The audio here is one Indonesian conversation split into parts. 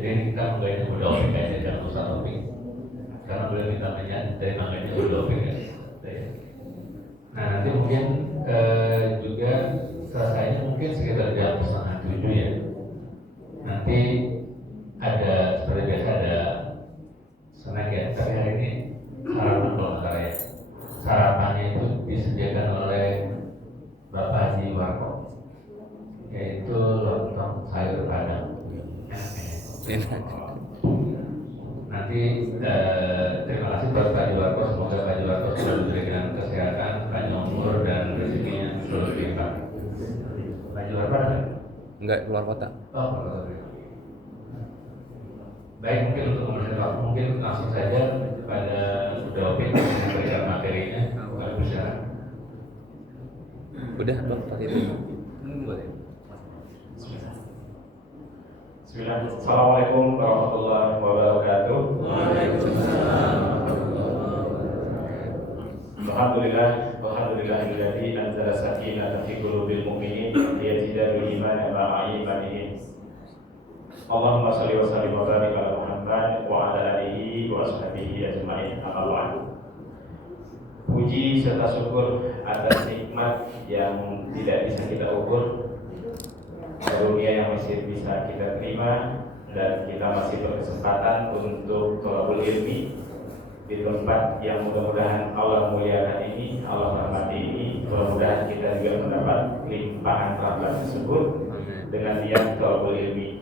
Jadi kita menggayanya udah opik aja, jangan usah opik. Karena boleh minta dari namanya udah opik ya. Nah nanti mungkin juga selesainya mungkin sekitar jam 6:30 ya. Nanti ada seperti biasa ada snack ya, tapi hari ini sarapan kalau nggak salah ya. Sarapannya itu disediakan oleh Bapak Haji Warko, yaitu lontong sayur padang. Nanti terima kasih buat Pak Haji Warko, semoga Pak Haji Warko selalu diberikan kesehatan, panjang umur dan rezekinya selalu dilimpah. Pak Haji Warko ada? Enggak, keluar kota. Oh, keluar kota. Baik, mungkin untuk memberikan waktu mungkin langsung saja pada udah opik memberikan materinya kalau bisa. Udah, Bang, tadi itu. Boleh. Bismillahirrahmanirrahim. Assalamualaikum warahmatullahi wabarakatuh. Alhamdulillahilladzi anzala sakinata fi qulubil mu'minin liyazidahum imanan ma'a imanihim. Allahumma shalli wa sallim wa barik ala Muhammad wa ala alihi wa ashabihi ajma'in. Amma ba'd. Puji serta syukur atas nikmat yang tidak bisa kita ukur, karunia yang masih bisa kita terima, dan kita masih berkesempatan untuk thalabul ilmi di tempat yang mudah-mudahan Allah muliakan ini, Allah rahmati ini. Mudah-mudahan kita juga mendapat limpahan rahmat tersebut dengan niat thalabul ilmi.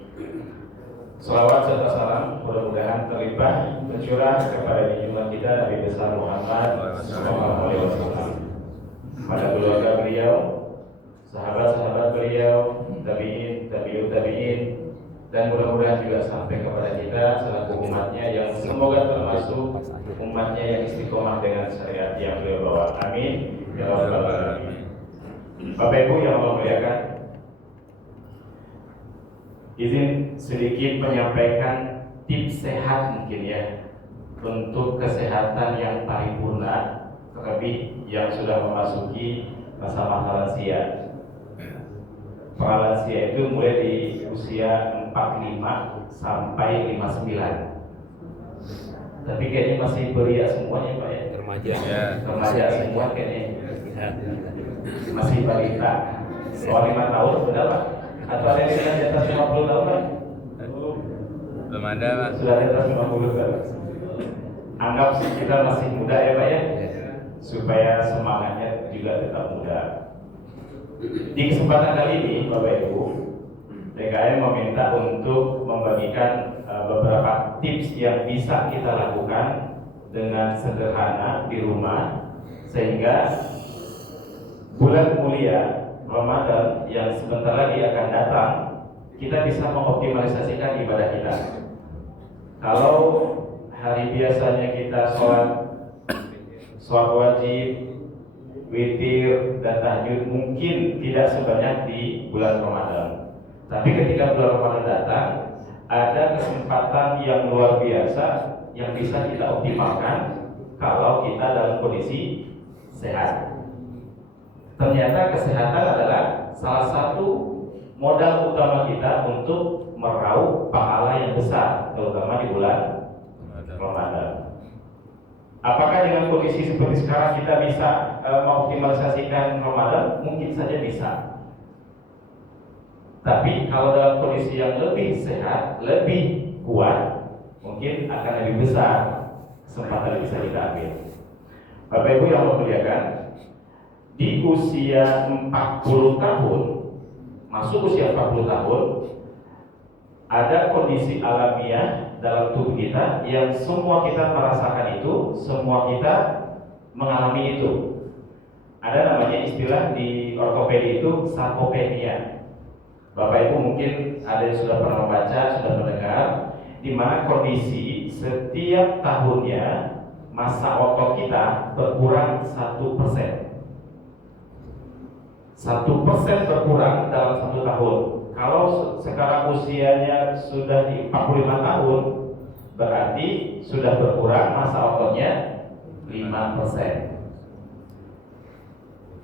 Salawat serta salam mudah-mudahan terlimpah tercurah kepada junjungan kita Nabi besar Muhammad SAW, pada keluarga beliau, sahabat-sahabat beliau, tabi'in, tabi'ut tabi'in, dan mudah-mudahan juga sampai kepada kita selaku umatnya yang semoga termasuk umatnya yang istiqomah dengan syariat yang beliau bawa. Amin ya rabbal alamin. Bapak Ibu yang Allah muliakan, izin sedikit menyampaikan tips sehat mungkin ya untuk kesehatan yang paripurna, terlebih yang sudah memasuki masa-masa lansia. Para lansia itu mulai di usia 45 sampai 59. Tapi kayaknya masih beria semuanya Pak ya. Remaja ya. Remaja semua kayaknya. Masih balita. Soal 5 tahun sudah Pak. Atau ada yang sudah di atas 50 tahun Pak? Belum ada, Pak. Sudah di atas 50 tahun. Anggap sih kita masih muda ya Pak ya. Supaya semangatnya juga tetap muda. Di kesempatan kali ini Bapak Ibu, TKN meminta untuk membagikan beberapa tips yang bisa kita lakukan dengan sederhana di rumah, sehingga bulan mulia Ramadan yang sebentar lagi akan datang, kita bisa mengoptimalisasikan ibadah kita. Kalau hari biasanya kita sholat wajib, witir, dan tahajud mungkin tidak sebanyak di bulan Ramadan. Tapi ketika bulan Ramadan datang, ada kesempatan yang luar biasa yang bisa kita optimalkan kalau kita dalam kondisi sehat. Ternyata kesehatan adalah salah satu modal utama kita untuk meraup pahala yang besar, terutama di bulan Ramadan. Apakah dengan kondisi seperti sekarang kita bisa mengoptimalisasikan Ramadan? Mungkin saja bisa. Tapi kalau dalam kondisi yang lebih sehat, lebih kuat, mungkin akan lebih besar kesempatan yang bisa kita ambil. Bapak Ibu yang memuliakan, di usia 40 tahun, masuk usia 40 tahun, ada kondisi alamiah dalam tubuh kita yang semua kita merasakan itu, semua kita mengalami itu. Ada namanya istilah di ortopedi itu sarkopenia. Bapak Ibu mungkin ada yang sudah pernah membaca, sudah mendengar, di mana kondisi setiap tahunnya masa otot kita berkurang 1%. 1% berkurang dalam 1 tahun. Kalau sekarang usianya sudah di 45 tahun, berarti sudah berkurang masa ototnya 5%.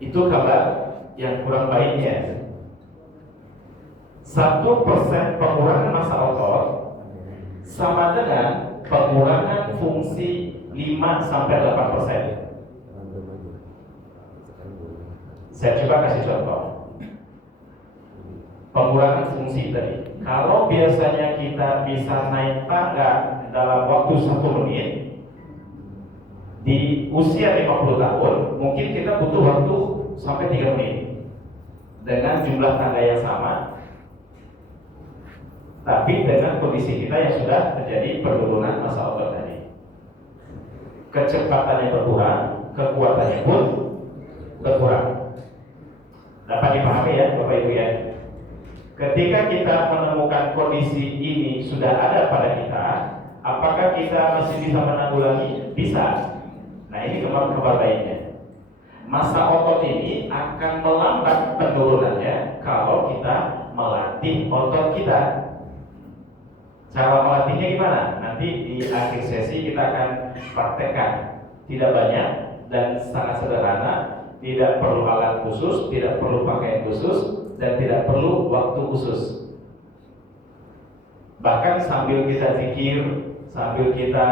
Itu kabar yang kurang baiknya. 1% pengurangan masa otot sama dengan pengurangan fungsi 5-8%. Saya coba kasih contoh. Pengurangan fungsi tadi. Kalau biasanya kita bisa naik tangga dalam waktu 1 menit, di usia 50 tahun, mungkin kita butuh waktu sampai 3 menit dengan jumlah tangga yang sama, tapi dengan kondisi kita yang sudah terjadi penurunan massa otot tadi. Kecepatannya berkurang, kekuatannya pun berkurang. Dapat dipahami ya Bapak Ibu ya? Ketika kita menemukan kondisi ini sudah ada pada kita, apakah kita masih bisa menanggulangi? Bisa. Nah ini kabar baiknya. Massa otot ini akan melambat penurunannya kalau kita melatih otot kita. Cara melatihnya gimana? Nanti di akhir sesi kita akan praktekkan. Tidak banyak dan sangat sederhana. Tidak perlu alat khusus, tidak perlu pakaian khusus, dan tidak perlu waktu khusus. Bahkan sambil kita zikir, sambil kita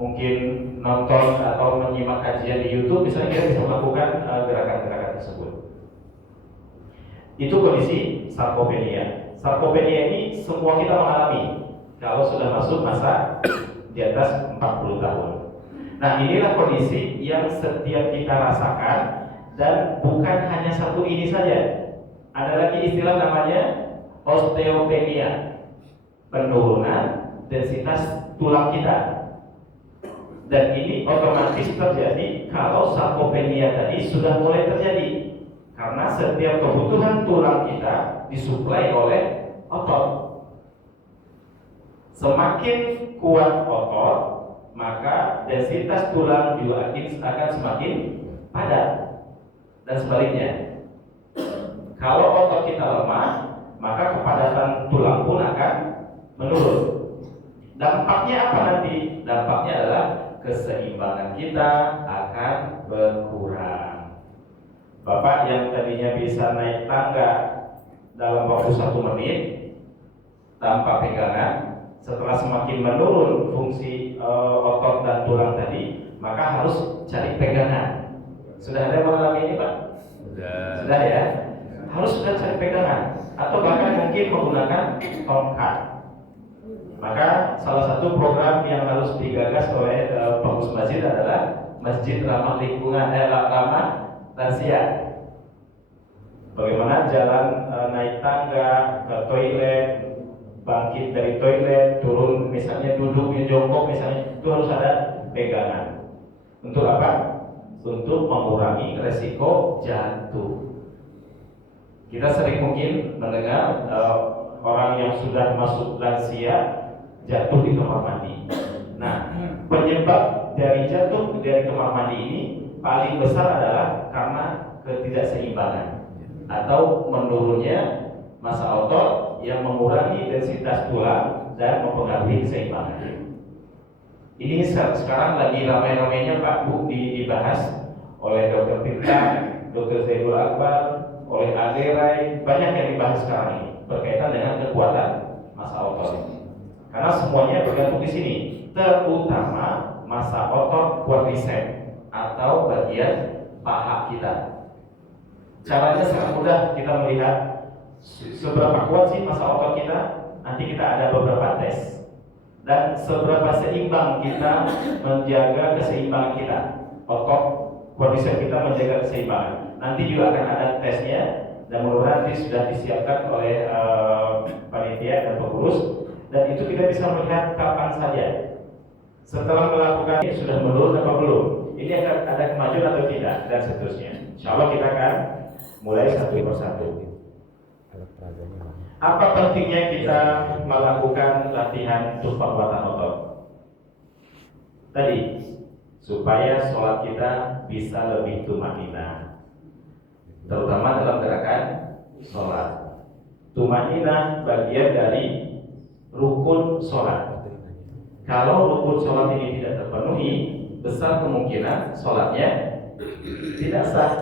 mungkin nonton atau menyimak kajian di YouTube, misalnya kita bisa melakukan gerakan-gerakan tersebut. Itu kondisi sarkopenia. Sarkopenia ini semua kita mengalami kalau sudah masuk masa di atas 40 tahun. Nah inilah kondisi yang setiap kita rasakan, dan bukan hanya satu ini saja. Ada lagi istilah namanya osteopenia, penurunan densitas tulang kita. Dan ini otomatis terjadi kalau sarkopenia tadi sudah mulai terjadi, karena setiap kebutuhan tulang kita disuplai oleh otot. Semakin kuat otot, maka densitas tulang juga akan semakin padat. Dan sebaliknya, kalau otot kita lemah, maka kepadatan tulang pun akan menurun. Dampaknya apa nanti? Dampaknya adalah keseimbangan kita akan berkurang. Bapak yang tadinya bisa naik tangga dalam waktu 1 menit tanpa pegangan, setelah semakin menurun fungsi otot dan tulang tadi, maka harus cari pegangan. Sudah ada yang mengalami ini Pak? Sudah ya? Harus sudah cari pegangan, atau bahkan mungkin menggunakan tongkat. Maka salah satu program yang harus digagas oleh pengurus masjid adalah Masjid Ramah Lingkungan, Ramah Lansia. Bagaimana jalan naik tangga ke toilet, bangkit dari toilet, turun misalnya duduknya jongkok misalnya, itu harus ada pegangan. Untuk apa? Untuk mengurangi resiko jatuh. Kita sering mungkin mendengar orang yang sudah masuk lansia jatuh di kamar mandi. Nah, penyebab dari jatuh dari kamar mandi ini paling besar adalah karena ketidakseimbangan atau menurunnya massa otot yang mengurangi densitas tulang dan mempengaruhi keseimbangan. Ini sekarang lagi ramai-ramainya Pak Bu dibahas oleh Dr. Tirta, Dr. Zaidul Akbar, oleh Aderai, banyak yang dibahas sekarang ini berkaitan dengan kekuatan massa otot. Karena semuanya bergantung di sini, terutama massa otot quadriceps atau bagian paha kita. Caranya sangat mudah, kita melihat seberapa kuat sih massa otot kita. Nanti kita ada beberapa tes. Dan seberapa seimbang kita menjaga keseimbangan kita, otot quadriceps kita menjaga keseimbangan. Nanti juga akan ada tesnya, dan mudah-mudahan nanti sudah disiapkan oleh panitia dan pengurus, dan itu kita bisa melihat kapan saja setelah melakukan ini sudah menurun apa belum, ini akan ada kemajuan atau tidak, dan seterusnya. Insya Allah kita akan mulai satu persatu. Apa pentingnya kita melakukan latihan untuk penguatan otot? Tadi, supaya sholat kita bisa lebih tumanina, terutama dalam gerakan sholat. Tumanina bagian dari rukun sholat. Kalau rukun sholat ini tidak terpenuhi, besar kemungkinan sholatnya tidak sah.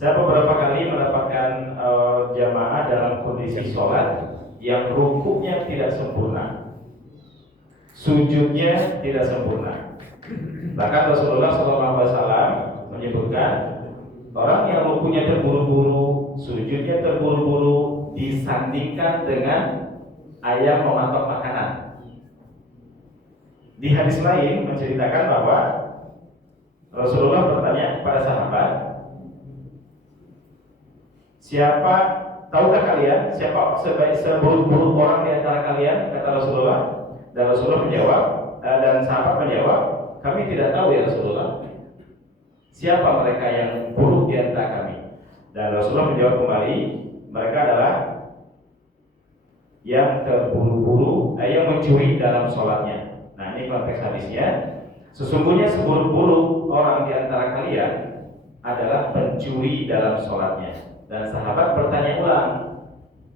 Saya beberapa kali mendapatkan jamaah dalam kondisi sholat yang rukuknya tidak sempurna, sujudnya tidak sempurna. Bahkan Rasulullah SAW menyebutkan orang yang rukuknya terburu-buru, sujudnya terburu-buru, disandingkan dengan ayam mematok makanan. Di hadis lain menceritakan bahwa Rasulullah bertanya kepada sahabat, siapa, tahukah kalian siapa seburuk-buruk orang di antara kalian? Kata Rasulullah. Dan Rasulullah menjawab, dan sahabat menjawab, kami tidak tahu ya Rasulullah, siapa mereka yang buruk di antara kami. Dan Rasulullah menjawab kembali, mereka adalah yang terburu-buru, yang mencuri dalam sholatnya. Nah, ini konteks hadisnya. Sesungguhnya seburuk-buruk orang di antara kalian adalah pencuri dalam sholatnya. Dan sahabat bertanya ulang,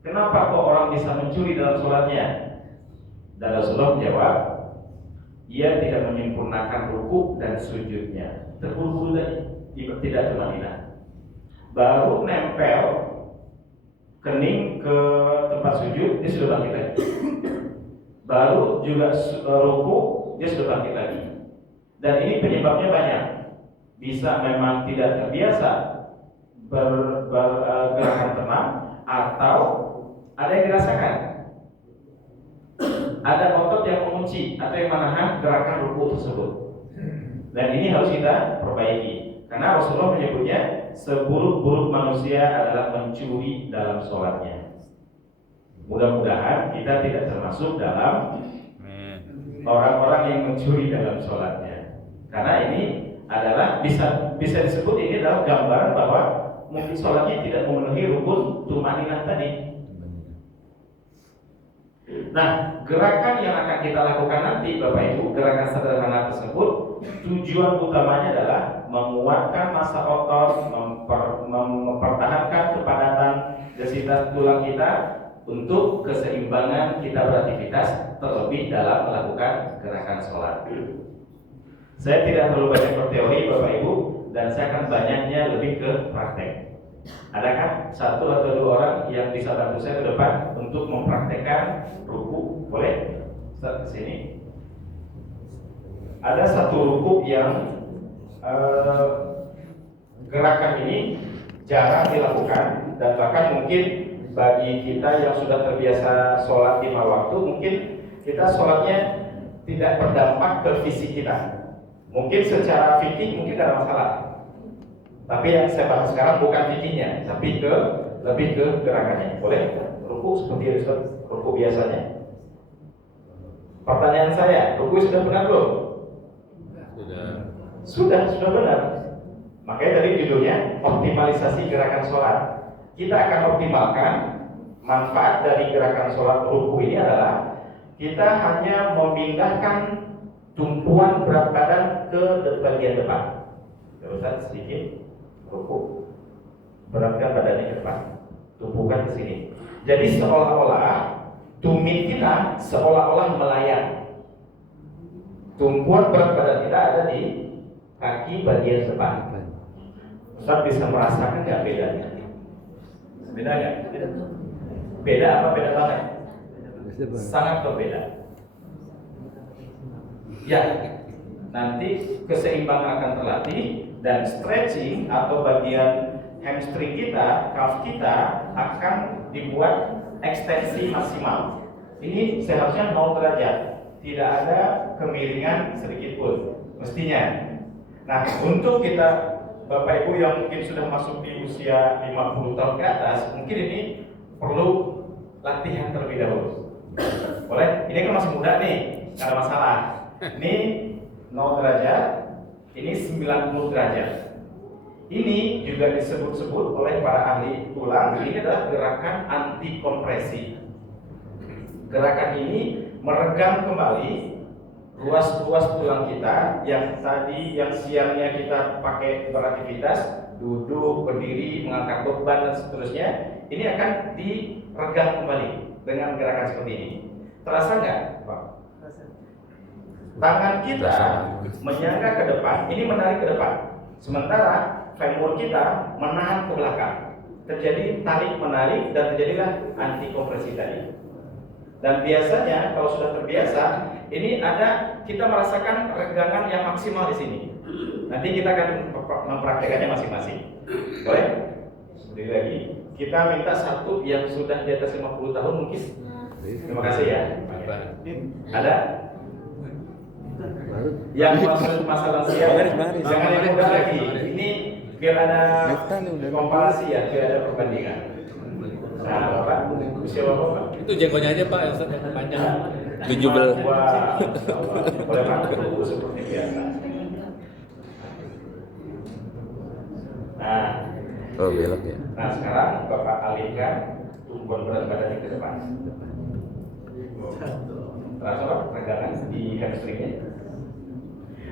kenapa kok orang bisa mencuri dalam sholatnya? Dan Rasulullah menjawab, ia tidak menyempurnakan rukuk dan sujudnya. Terburu-buru tadi, tidak tumanina. Baru nempel kening ke tempat sujud, dia sudah bangkit lagi. Baru juga rukuk, dia sudah bangkit lagi. Dan ini penyebabnya banyak. Bisa memang tidak terbiasa bergerakan tenang, atau ada yang dirasakan, ada otot yang mengunci atau yang menahan gerakan rukuk tersebut. Dan ini harus kita perbaiki, karena Rasulullah menyebutnya seburuk-buruk manusia adalah mencuri dalam sholatnya. Mudah-mudahan kita tidak termasuk dalam orang-orang yang mencuri dalam sholatnya, karena ini adalah bisa disebut ini adalah gambaran bahwa mungkin sholatnya tidak memenuhi rukun tumaninah tadi. Nah, gerakan yang akan kita lakukan nanti Bapak Ibu, gerakan sederhana tersebut tujuan utamanya adalah menguatkan massa otot, mempertahankan kepadatan densitas tulang kita untuk keseimbangan kita beraktivitas, terlebih dalam melakukan gerakan sholat. Saya tidak terlalu banyak berteori Bapak Ibu, dan saya akan banyaknya lebih ke praktek. Adakah satu atau dua orang yang bisa bantu saya ke depan untuk mempraktekkan ruku? Boleh? Ustaz ke sini. Ada satu ruku yang gerakan ini jarang dilakukan, dan bahkan mungkin bagi kita yang sudah terbiasa sholat 5 waktu, mungkin kita sholatnya tidak berdampak ke fisik kita. Mungkin secara fikih mungkin tidak ada masalah, tapi yang saya bahas sekarang bukan fikihnya, tapi lebih ke gerakannya. Boleh? Ruku seperti itu, ruku biasanya. Pertanyaan saya, ruku sudah benar belum? Sudah benar. Makanya tadi judulnya optimalisasi gerakan sholat. Kita akan optimalkan manfaat dari gerakan sholat ruku ini adalah kita hanya memindahkan tumpuan berat badan ke bagian depan. Terus sedikit ruku, beratkan badannya ke depan, tumpukan ke sini. Jadi seolah-olah tumit kita seolah-olah melayang. Tumpuan berat badan kita ada di kaki bagian depan. Ustaz bisa merasakan nggak bedanya? Beda nggak? Beda apa beda banget? Sangat berbeda. Ya, nanti keseimbangan akan terlatih, dan stretching atau bagian hamstring kita, calf kita akan dibuat ekstensi maksimal. Ini seharusnya 0 derajat, tidak ada kemiringan sedikit pun, mestinya. Nah, untuk kita Bapak Ibu yang mungkin sudah masuk di usia 50 tahun ke atas, mungkin ini perlu latihan terlebih dahulu. Boleh? Ini kan masih muda nih, nggak ada masalah. Ini 0 derajat, ini 90 derajat. Ini juga disebut-sebut oleh para ahli tulang, ini adalah gerakan anti kompresi. Gerakan ini meregam kembali ruas-ruas tulang kita yang tadi, yang siangnya kita pakai beraktivitas, duduk, berdiri, mengangkat beban dan seterusnya. Ini akan diregam kembali dengan gerakan seperti ini. Terasa nggak, Pak? Tangan kita menyangga ke depan, ini menarik ke depan. Sementara femur kita menahan ke belakang. Terjadi tarik menarik dan terjadilah anti kompresi tadi. Dan biasanya kalau sudah terbiasa, ini ada kita merasakan regangan yang maksimal di sini. Nanti kita akan mempraktekannya masing-masing. Boleh? Sekali lagi, kita minta satu yang sudah di atas 50 tahun mungkin. Terima kasih ya. Ada? Yang masa lansia, jangan yang muda lagi. Ini biar ada komparasi ya, biar ada perbandingan. Nah, Bapak, usia Bapak, Pak? Itu jenggonya aja Pak yang panjang. 17. Wah, boleh Pak, tunggu seperti biasa. Nah, Oh, belok ya. nah sekarang Bapak alihkan tumpuan berat badannya ke depan. Terasa regangan di hamstringnya.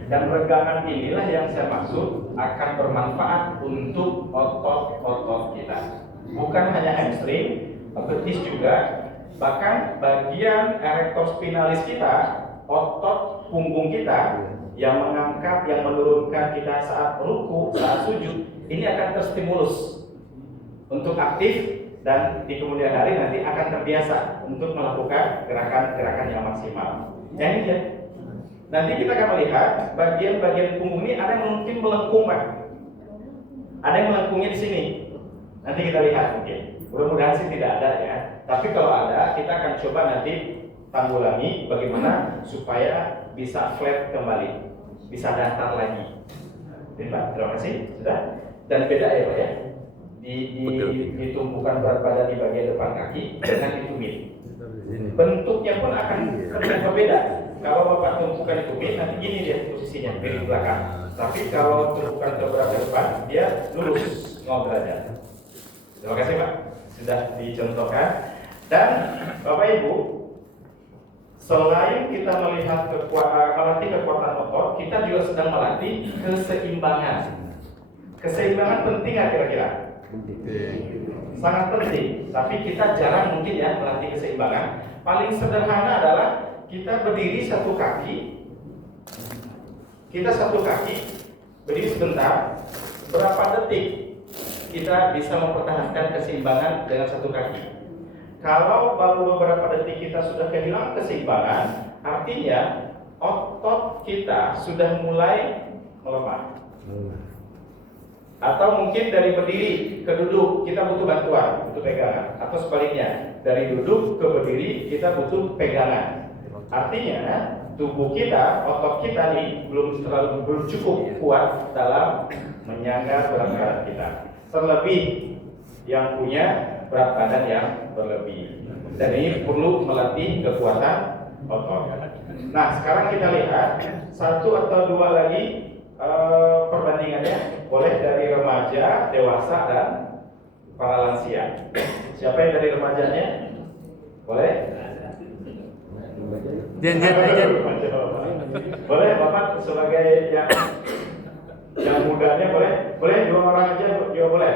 Dan regangan inilah yang saya maksud akan bermanfaat untuk otot-otot kita. Bukan hanya hamstring, betis juga, bahkan bagian erector spinalis kita, otot punggung kita yang mengangkat, yang menurunkan kita saat ruku, saat sujud, ini akan terstimulus untuk aktif dan di kemudian hari nanti akan terbiasa untuk melakukan gerakan-gerakan yang maksimal. Yang ini ya. Nanti kita akan melihat bagian-bagian punggung ini ada yang mungkin melengkung, Pak. Ada yang melengkungnya di sini. Nanti kita lihat mungkin. Mudah-mudahan sih tidak ada ya. Tapi kalau ada, kita akan coba nanti tanggulangi bagaimana supaya bisa flat kembali, bisa datar lagi. Oke, Pak, terima kasih. Sudah. Dan beda ya, Pak ya. Di tumpukan berat badan di bagian depan kaki dengan di tumit. Bentuknya pun akan berbeda. Kalau Bapak tumpukan di tumit, nanti gini dia posisinya, miring belakang. Tapi kalau tumpukan ke berat depan, dia lurus, 0 derajat. Terima kasih Pak, sudah dicontohkan. Dan Bapak Ibu, selain kita melihat melatih kekuatan otot, kita juga sedang melatih keseimbangan. Keseimbangan penting nggak kira-kira? Sangat penting. Tapi kita jarang mungkin ya melatih keseimbangan. Paling sederhana adalah kita berdiri satu kaki. Kita satu kaki berdiri sebentar. Berapa detik kita bisa mempertahankan keseimbangan dengan satu kaki? Kalau baru beberapa detik kita sudah kehilangan keseimbangan, artinya otot kita sudah mulai melemah. Atau mungkin dari berdiri ke duduk kita butuh bantuan, butuh pegangan. Atau sebaliknya, dari duduk ke berdiri kita butuh pegangan. Artinya tubuh kita, otot kita nih belum cukup kuat dalam menyangga berat badan kita. Terlebih yang punya berat badan yang berlebih. Dan ini perlu melatih kekuatan otot. Nah, sekarang kita lihat satu atau dua lagi perbandingannya, boleh dari remaja, dewasa, dan para lansia. Siapa yang dari remajanya? Boleh? Jen. Boleh Bapak sebagai yang mudanya boleh? Boleh dua orang aja juga boleh.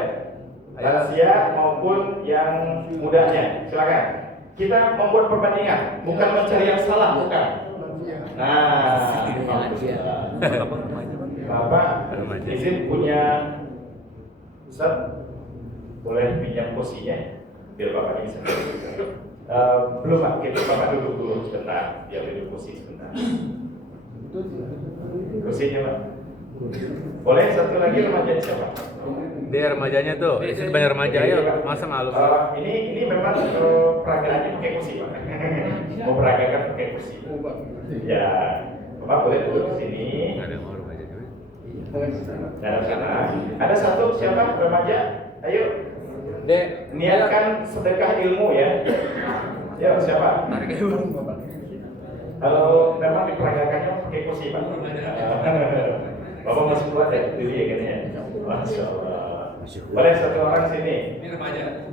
Lansia maupun yang mudanya, silakan. Kita membuat perbandingan, bukan mencari yang salah, bukan. Nah, Bapak izin punya Ustaz, boleh pinjam kursinya biar Bapak bisa. Belum Pak, kita Bapak duduk dulu sebentar, biar duduk kursi sebentar. Kursinya Pak. Boleh satu lagi remaja siapa? Dia remajanya tuh, itu banyak remaja ayo, masa malu. Ini memang peragaannya pakai kursi Pak. Mau peragakan pakai kursi. Ya, Bapak boleh duduk di sini. Ada yang mau remaja juga. Dalam sana. Ada satu siapa remaja? Ayo. Dek, Niatkan sedekah ilmu ya. Ya siapa? Kalau memang diperagakannya pakai kursi Pak. Bapak masih kuat ya diri ya kayaknya. Masya Allah. Boleh satu orang sini. ini remaja.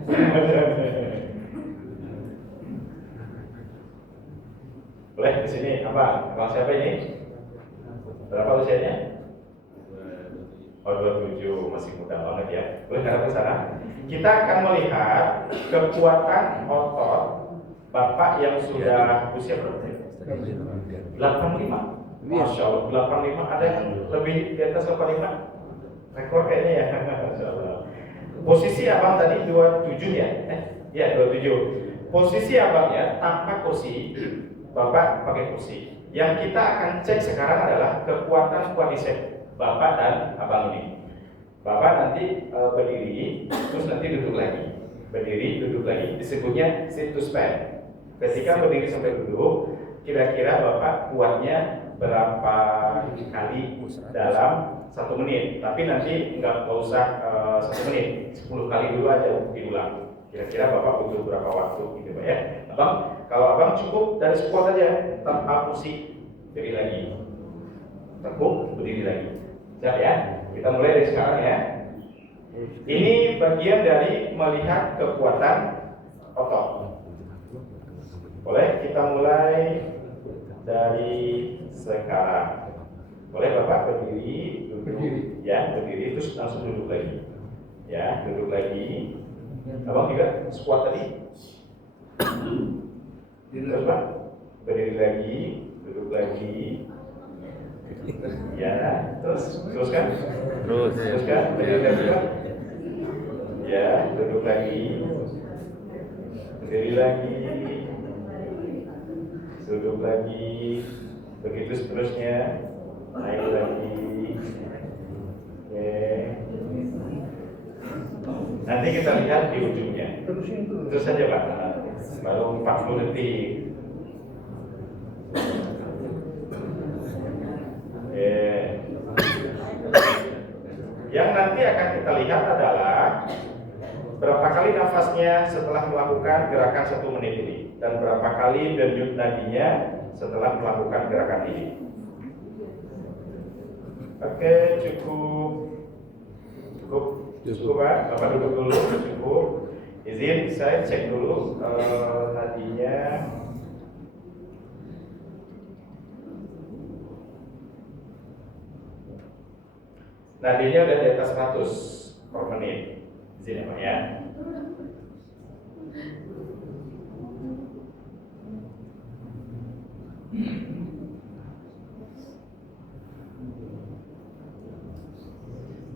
Boleh di sini apa? Abang siapa ini? Berapa usianya? Oh 27, masih muda banget ya. Boleh karena ke sana. Kita akan melihat kekuatan otot Bapak yang sudah usia berapa? 85. Masya Allah, 85 ada yang lebih di atas 85? Rekor kayaknya ya. Masya Allah. Posisi abang tadi 27 ya? Ya 27. posisi abang ya, tanpa kursi, Bapak pakai kursi. Yang kita akan cek sekarang adalah kekuatan quadriceps Bapak dan abang ini. Bapak nanti berdiri, terus nanti duduk lagi. Berdiri, duduk lagi. Disebutnya sit to stand. Ketika berdiri sampai duduk, kira-kira Bapak kuatnya berapa kali dalam 1 menit. Tapi nanti nggak usah 1 menit, 10 kali dulu aja diulang. Kira-kira Bapak butuh berapa waktu gitu Pak ya. Abang, kalau abang cukup dari squat aja, tanpa kursi, berdiri lagi. Tekuk, berdiri lagi. Siap ya? Kita mulai dari sekarang ya. Ini bagian dari melihat kekuatan otot. Boleh kita mulai dari sekarang. Boleh Bapak berdiri, duduk, ya berdiri terus langsung duduk lagi. Ya, duduk lagi. Abang juga squat tadi. Terus Pak, berdiri lagi, duduk lagi. Ya, teruskan. Teruskan, berdiri lagi Pak. Ya, duduk lagi. Berdiri lagi. Duduk lagi. Begitu seterusnya. Naik lagi. Oke. Nanti kita lihat di ujungnya. Terus saja Pak. Baru 40 detik. Yang nanti akan kita lihat adalah berapa kali nafasnya setelah melakukan gerakan 1 menit ini, dan berapa kali denyut nadinya setelah melakukan gerakan ini. Oke, cukup Pak. Bapak duduk dulu, cukup. Izin saya cek dulu nadinya. Nadinya udah di atas 100 per menit. Izin ya Pak ya.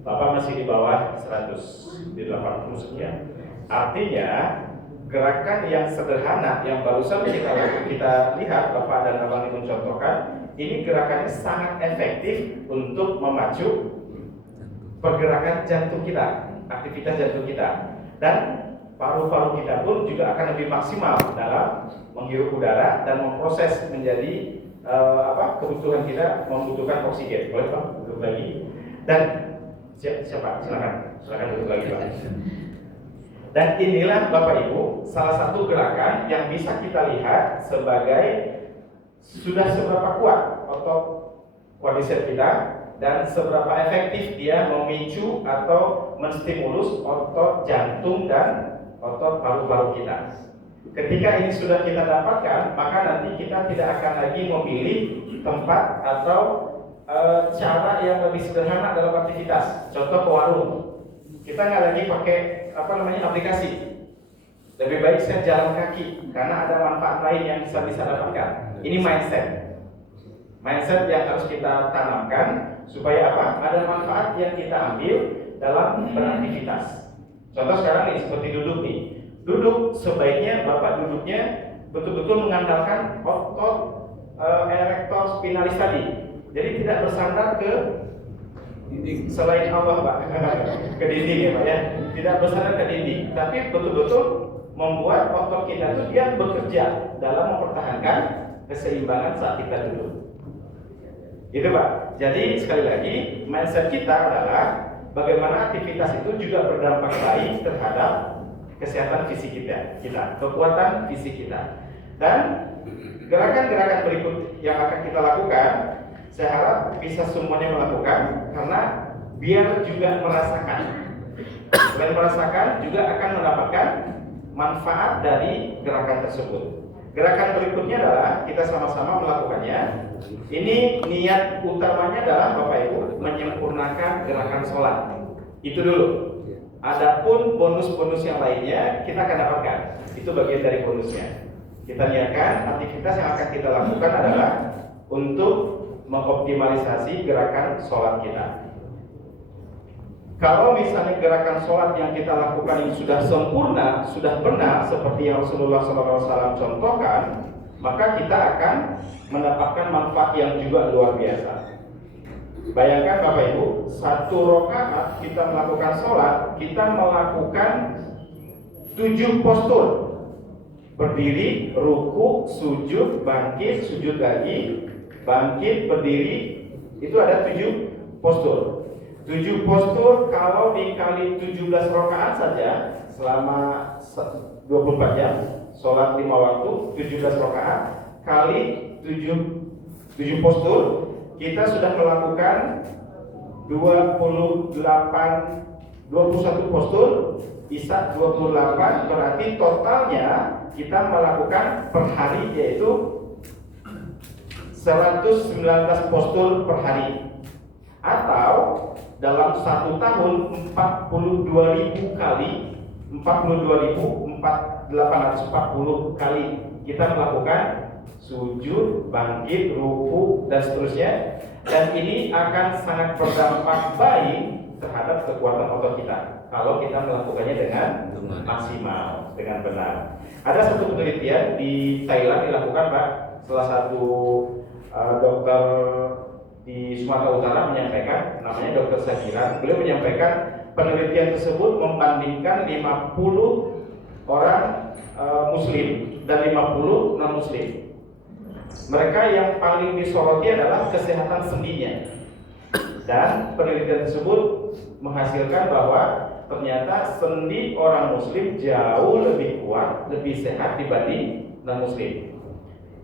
Bapak masih di bawah 100, di 80 sekian. Artinya gerakan yang sederhana yang barusan kita lihat Bapak dan Abang ini mencontohkan, ini gerakannya sangat efektif untuk memacu pergerakan jantung kita, aktivitas jantung kita, dan paru-paru kita pun juga akan lebih maksimal dalam menghirup udara dan memproses menjadi kebutuhan kita membutuhkan oksigen. Boleh Pak duduk lagi. Dan siapa? Silakan duduk lagi Pak. Dan inilah Bapak Ibu salah satu gerakan yang bisa kita lihat sebagai sudah seberapa kuat otot quadriceps kita dan seberapa efektif dia memicu atau menstimulus otot jantung dan otot paru-paru kita. Ketika ini sudah kita dapatkan, maka nanti kita tidak akan lagi memilih tempat atau cara yang lebih sederhana dalam aktivitas. Contoh ke warung, kita nggak lagi pakai aplikasi. Lebih baik saya jalan kaki karena ada manfaat lain yang bisa dapatkan. Ini mindset yang harus kita tanamkan supaya apa? Ada manfaat yang kita ambil dalam beraktivitas. Contoh sekarang nih seperti duduk nih. Duduk sebaiknya Bapak duduknya betul-betul mengandalkan otot erector spinalis tadi. Jadi tidak bersandar ke dinding selain Allah Pak, ke dinding ya Pak ya. Tidak bersandar ke dinding, tapi betul-betul membuat otot kita itu dia bekerja dalam mempertahankan keseimbangan saat kita duduk. Gitu Pak. Jadi sekali lagi mindset kita adalah bagaimana aktivitas itu juga berdampak baik terhadap kesehatan fisik kita, kekuatan fisik kita. Dan gerakan-gerakan berikut yang akan kita lakukan, saya harap bisa semuanya melakukan karena biar juga merasakan. Selain merasakan juga akan mendapatkan manfaat dari gerakan tersebut. Gerakan berikutnya adalah kita sama-sama melakukannya. Ini niat utamanya adalah Bapak Ibu menyempurnakan gerakan sholat. Itu dulu. Adapun bonus-bonus yang lainnya kita akan dapatkan. Itu bagian dari bonusnya. Kita niatkan aktivitas yang akan kita lakukan adalah untuk mengoptimalisasi gerakan sholat kita. Kalau misalnya gerakan sholat yang kita lakukan ini sudah sempurna, sudah benar seperti yang Rasulullah SAW contohkan, maka kita akan mendapatkan manfaat yang juga luar biasa. Bayangkan Bapak Ibu, satu rakaat kita melakukan sholat, kita melakukan 7 postur. Berdiri, ruku, sujud, bangkit, sujud lagi, bangkit, berdiri, itu ada 7 postur. 7 postur kalau dikali 17 rakaat saja selama 24 jam, sholat 5 waktu, 17 rakaat kali 7 postur, kita sudah melakukan 21 postur, Isya 28, berarti totalnya kita melakukan per hari yaitu 119 postur per hari, atau dalam 1 tahun 42.000 kali, 42.840 kali kita melakukan sujud, bangkit, ruku, dan seterusnya. Dan ini akan sangat berdampak baik terhadap kekuatan otot kita kalau kita melakukannya dengan maksimal, dengan benar. Ada satu penelitian di Thailand dilakukan, Pak. Salah satu dokter di Sumatera Utara menyampaikan, namanya Dr. Sakiran. Beliau menyampaikan penelitian tersebut membandingkan 50 orang Muslim dan 50 non-Muslim. Mereka yang paling disoroti adalah kesehatan sendinya. Dan penelitian tersebut menghasilkan bahwa ternyata sendi orang Muslim jauh lebih kuat, lebih sehat dibanding non-Muslim.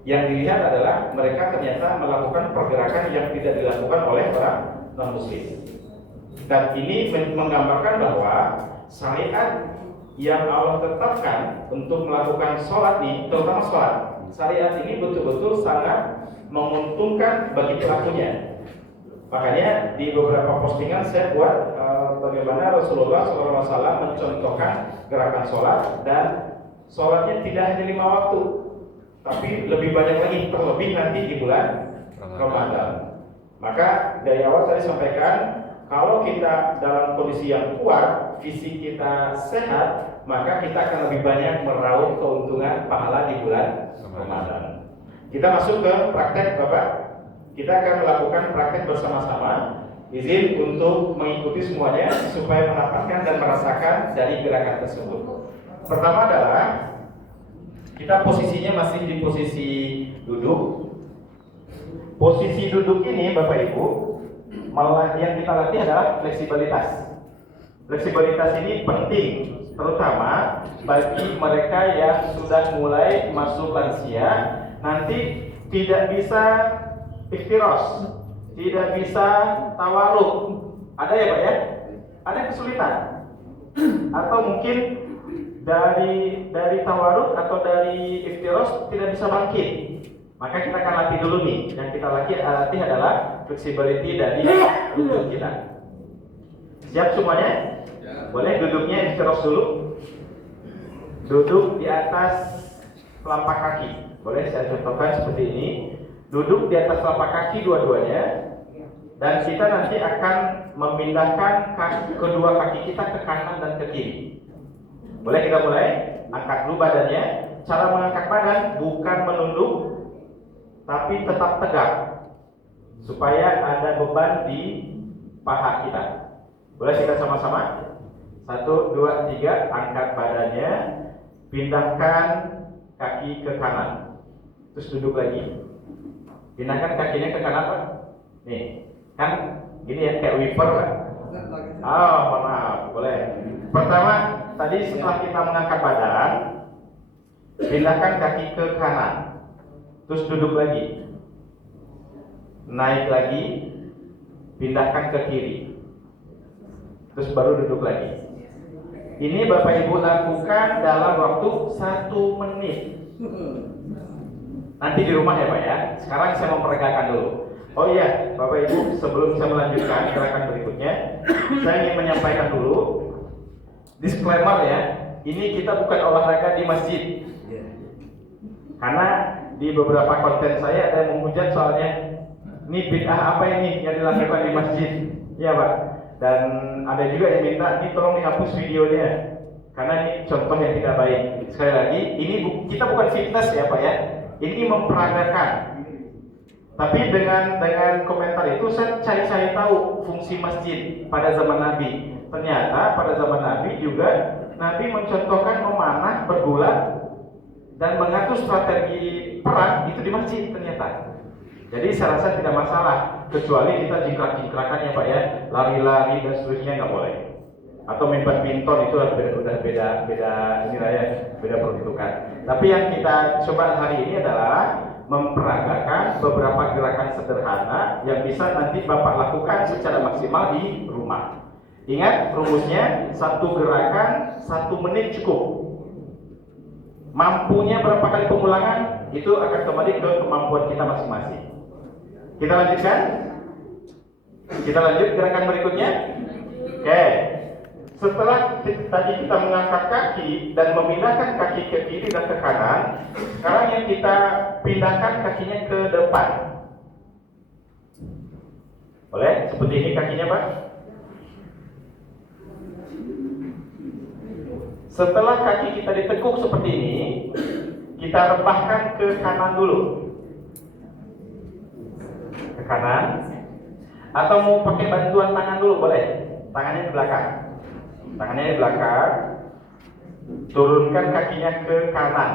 Yang dilihat adalah mereka ternyata melakukan pergerakan yang tidak dilakukan oleh orang non-Muslim. Dan ini menggambarkan bahwa syariat yang Allah tetapkan untuk melakukan sholat ini, terutama sholat, syariat ini betul-betul sangat menguntungkan bagi pelakunya. Makanya di beberapa postingan saya buat bagaimana Rasulullah SAW mencontohkan gerakan sholat, dan sholatnya tidak hanya 5 waktu, tapi lebih banyak lagi, terlebih nanti di bulan Ramadan. Maka dari awal saya sampaikan, kalau kita dalam kondisi yang kuat, fisik kita sehat, maka kita akan lebih banyak meraup keuntungan pahala di bulan Ramadan. Kita masuk ke praktek, Bapak. Kita akan melakukan praktek bersama-sama. Izin untuk mengikuti semuanya supaya mendapatkan dan merasakan dari gerakan tersebut. Pertama adalah kita posisinya masih di posisi duduk. Posisi duduk ini, Bapak Ibu, yang kita latih adalah fleksibilitas. Fleksibilitas ini penting, terutama bagi mereka yang sudah mulai masuk lansia, nanti tidak bisa iftiros, tidak bisa tawaruk. Ada ya Pak ya? Ada kesulitan. Atau mungkin dari tawaruk atau dari iftiros tidak bisa bangkit. Maka kita akan latih dulu nih. Yang kita latih adalah flexibility dari lutut kita. Siap semuanya? Boleh duduknya iftiros dulu. Duduk di atas telapak kaki. Boleh saya contohkan seperti ini. Duduk di atas telapak kaki dua-duanya, dan kita nanti akan memindahkan kedua kaki kita ke kanan dan ke kiri. Boleh kita mulai? Angkat dulu badannya. Cara mengangkat badan bukan menunduk, tapi tetap tegak, supaya ada beban di paha kita. Boleh kita sama-sama? 1, 2, 3, angkat badannya, pindahkan kaki ke kanan, terus duduk lagi. Pindahkan kakinya ke kanan, Pak. Nih, kan gini ya, kayak wiper, Pak. Oh, maaf, boleh. Pertama, tadi setelah kita mengangkat badan, pindahkan kaki ke kanan, terus duduk lagi. Naik lagi, pindahkan ke kiri, terus baru duduk lagi. Ini Bapak Ibu lakukan dalam waktu 1 menit. Nanti di rumah ya Pak ya. Sekarang saya memperagakan dulu. Oh iya Bapak Ibu, sebelum saya melanjutkan gerakan berikutnya, saya ingin menyampaikan dulu disclaimer ya. Ini kita bukan olahraga di masjid. Karena di beberapa konten saya ada yang menghujat soalnya, ini bid'ah apa ini yang dilakukan di masjid. Ya Pak. Dan ada juga yang minta, ini tolong dihapus videonya, karena ini contoh yang tidak baik. Sekali lagi, ini kita bukan fitness ya Pak ya, ini memperagakan. Tapi dengan komentar itu saya cari tahu fungsi masjid pada zaman Nabi. Ternyata pada zaman Nabi juga Nabi mencontohkan memanah, bergulat, dan mengatur strategi perang itu di masjid ternyata. Jadi saya rasa tidak masalah, kecuali kita jingkrak-jingkrakan ya Pak ya, lari-lari dan seterusnya nggak boleh. Atau main badminton itu udah beda inilah ya, beda peruntukan. Tapi yang kita coba hari ini adalah memperagakan beberapa gerakan sederhana yang bisa nanti Bapak lakukan secara maksimal di rumah. Ingat rumusnya, satu gerakan 1 menit cukup. Mampunya berapa kali pengulangan itu akan kembali ke kemampuan kita masing-masing. Kita lanjutkan. Kita lanjut gerakan berikutnya. Oke. Setelah tadi kita mengangkat kaki dan memindahkan kaki ke kiri dan ke kanan, sekarang yang kita pindahkan kakinya ke depan. Boleh? Seperti ini kakinya Pak. Setelah kaki kita ditekuk seperti ini, kita rebahkan ke kanan dulu. Ke kanan. Atau mau pakai bantuan tangan dulu boleh. Tangannya di belakang. Tangannya di belakang. Turunkan kakinya ke kanan.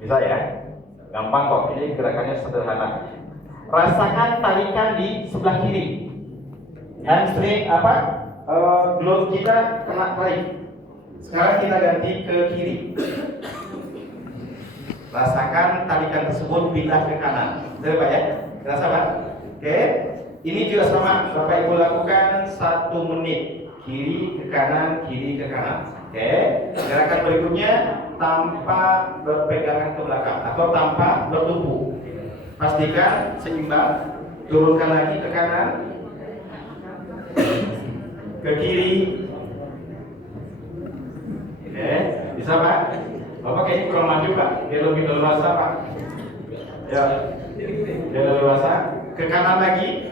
Bisa ya? Gampang kok. Ini gerakannya sederhana. Rasakan tarikan di sebelah kiri. Hamstring apa? Glove kita kena tarik. Sekarang kita ganti ke kiri. Rasakan tarikan tersebut pindah ke kanan. Betul Pak ya? Terasa Pak? Oke. Ini juga sama. Bapak Ibu lakukan 1 menit. Kiri ke kanan, kiri ke kanan. Oke. Gerakan berikutnya tanpa berpegangan ke belakang atau tanpa bertumpu. Pastikan seimbang. Turunkan lagi ke kanan, ke kiri. Oke, bisa Pak? Bapak kayaknya kurang maju Pak, biar lebih leluasa Pak. Ya, biar leluasa. Ke kanan lagi.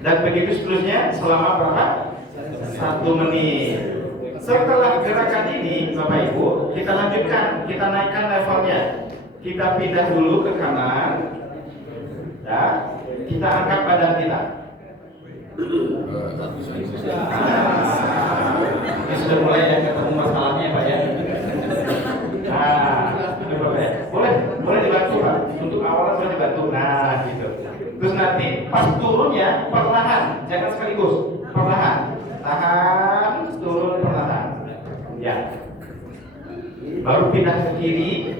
Dan begitu seterusnya selama berapa? 1 menit. Setelah gerakan ini Bapak Ibu, kita lanjutkan, kita naikkan levelnya. Kita pindah dulu ke kanan. Ya, kita angkat badan kita. Ini sudah mulai ya ketemu masalahnya Pak ya. Ini boleh dibantu Pak. Untuk awal sudah dibantu. Nah, gitu. Terus nanti pas turunnya perlahan, jangan sekaligus. Perlahan. Tahan, turun perlahan. Ya. Baru pindah ke kiri.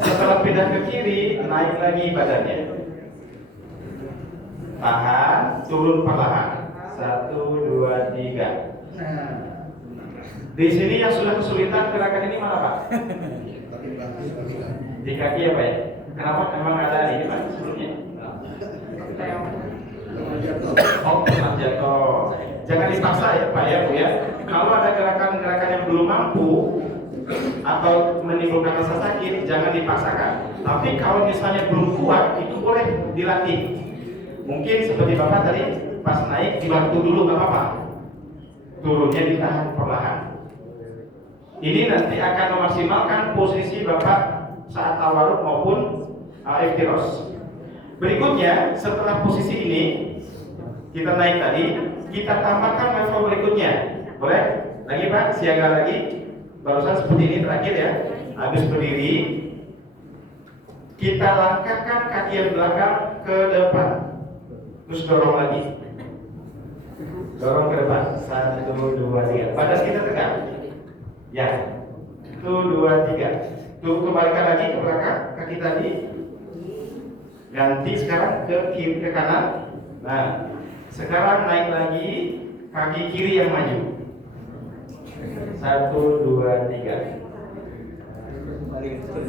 Setelah pindah ke kiri, naik lagi badannya. Tahan, turun perlahan. 1, 2, 3. Di sini yang sudah kesulitan gerakan ini mana Pak? Di kaki ya Pak ya? Kenapa? Emang ada ini Pak sebelumnya? Oh, pernah jatuh. Jangan dipaksa ya Pak ya Bu ya. Kalau ada gerakan-gerakan yang belum mampu atau menimbulkan rasa sakit, jangan dipaksakan. Tapi kalau misalnya belum kuat, itu boleh dilatih. Mungkin seperti Bapak tadi, pas naik dibantu dulu nggak apa-apa. Turunnya ditahan perlahan. Ini nanti akan memaksimalkan posisi Bapak saat tawarruk maupun iftiros. Berikutnya, setelah posisi ini kita naik tadi, kita tambahkan level berikutnya. Boleh? Lagi Pak, siaga lagi. Barusan seperti ini terakhir ya. Habis berdiri, kita langkahkan kaki yang belakang ke depan. Terus dorong lagi. Dorong ke depan. 1, 2, 3. Badan kita tegak. Ya. 1, 2, 3. Tuh kembalikan lagi ke belakang kaki tadi. Ganti sekarang ke kiri ke kanan. Nah, sekarang naik lagi kaki kiri yang maju. 1, 2, 3.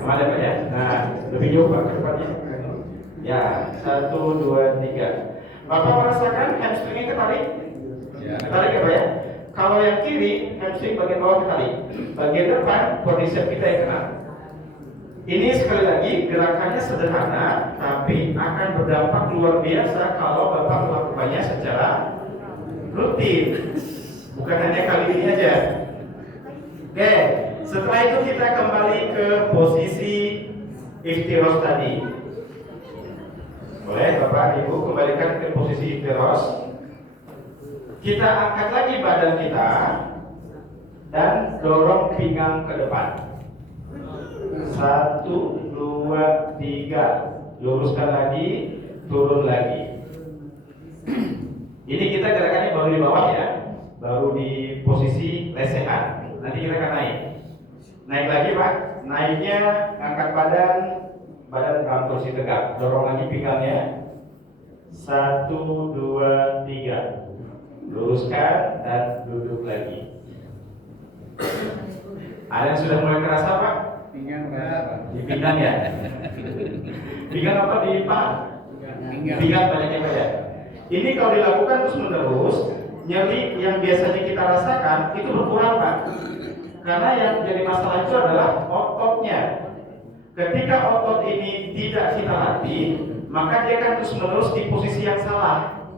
Ada Pak ya? Nah, lebih jauh Pak ke depannya. Ya, 1, 2, 3. Bapak merasakan hamstringnya ketarik? Ya. Ketarik ya Pak ya? Kalau yang kiri, hamstring bagian bawah ketarik. Bagian depan, quadriceps kita yang kena. Ini sekali lagi gerakannya sederhana, tapi akan berdampak luar biasa kalau Bapak melakukannya secara rutin, bukan hanya kali ini aja. Oke, setelah itu kita kembali ke posisi iftiros tadi. Boleh Bapak Ibu kembalikan ke posisi iftiros. Kita angkat lagi badan kita dan dorong pinggang ke depan. 1, 2, 3. Luruskan lagi, turun lagi. Ini kita gerakannya baru di bawah ya, baru di posisi lesehan. Nanti kita akan naik. Naik lagi Pak. Naiknya angkat badan dalam posisi tegak. Dorong lagi pinggangnya. 1, 2, 3. Luruskan dan duduk lagi. Ada yang sudah mulai kerasa Pak? Di pinggang ya? Pinggang apa di paha? Pinggang banyaknya pada. Ini kalau dilakukan terus menerus, nyeri yang biasanya kita rasakan itu berkurang Pak. Karena yang jadi masalah itu adalah ototnya. Ketika otot ini tidak kita latih, maka dia akan terus menerus di posisi yang salah,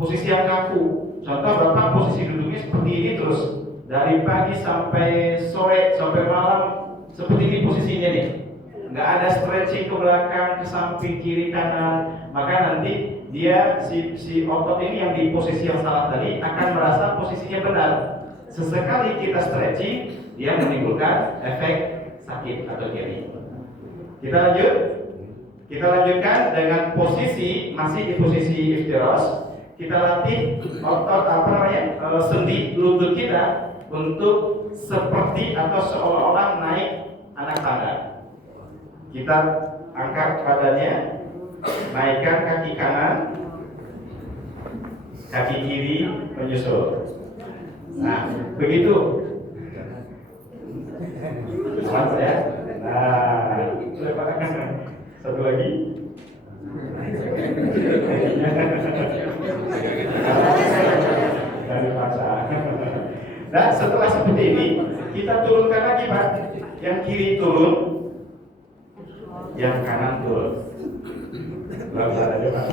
posisi yang kaku. Contoh Bapak posisi duduknya seperti ini terus dari pagi sampai sore sampai malam. Seperti ini posisinya nih, nggak ada stretching ke belakang, ke samping, kiri, kanan. Maka nanti dia si otot ini yang di posisi yang salah tadi akan merasa posisinya benar. Sesekali kita stretching, dia menimbulkan efek sakit atau nyeri. Kita lanjutkan dengan posisi masih di posisi iftiros. Kita latih otot sendi lutut kita untuk seperti atau seolah-olah naik anak tangga. Kita angkat badannya, naikkan kaki kanan, kaki kiri menyusul. Nah, begitu. Awas ya. Nah, satu lagi. Dari paksa. Nah, setelah seperti ini, kita turunkan lagi Pak. Yang kiri turun, yang kanan turun. Pelan-pelan aja Pak.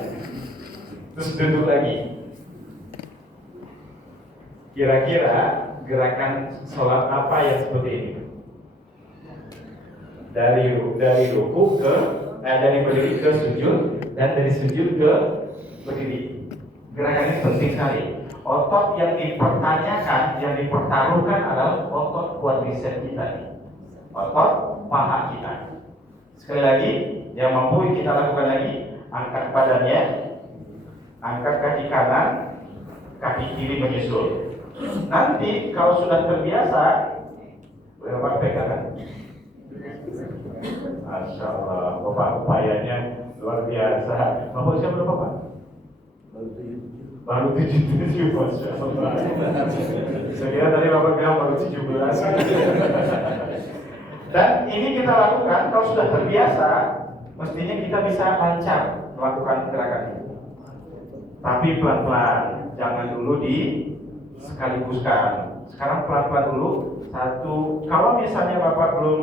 Terus duduk lagi. Kira-kira gerakan sholat apa yang seperti ini? Dari ruku ke dari berdiri ke sujud dan dari sujud ke berdiri. Gerakan ini penting sekali. Otot yang dipertanyakan, yang dipertaruhkan adalah otot quadriceps kita, otot paha kita. Sekali lagi, yang mampu kita lakukan lagi, angkat badannya, angkat kaki kanan, kaki kiri menyusul. Nanti kalau sudah terbiasa, Bapak pegangan. Masya Allah, Bapak upayanya luar biasa. Bapak usia berapa Pak? Baru 77, Masya Allah. Saya kira tadi Bapak bilang baru 17. Dan ini kita lakukan, kalau sudah terbiasa, mestinya kita bisa lancar melakukan gerakan ini. Tapi pelan-pelan, jangan dulu sekaliguskan. Sekarang pelan-pelan dulu. Satu, kalau misalnya Bapak belum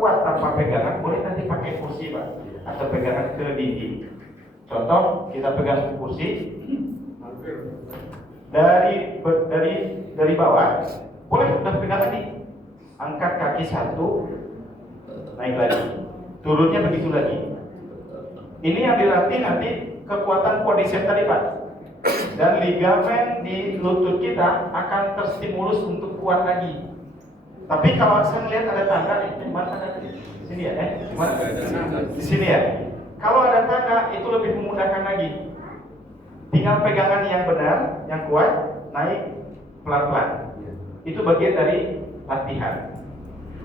kuat tanpa pegangan, boleh nanti pakai kursi Pak, atau pegangan ke dinding. Contoh, kita pegang ke kursi dari bawah, boleh udah pegangan nih. Angkat kaki satu, naik lagi, turunnya begitu lagi. Ini yang dilatih nanti kekuatan quadriceps tadi Pak. Dan ligamen di lutut kita akan terstimulus untuk kuat lagi. Tapi kalau saya melihat ada tangga di mana ada di sini ya, di sini ya. Kalau ada tangga itu lebih memudahkan lagi. Tinggal pegangan yang benar, yang kuat, naik pelan-pelan. Itu bagian dari latihan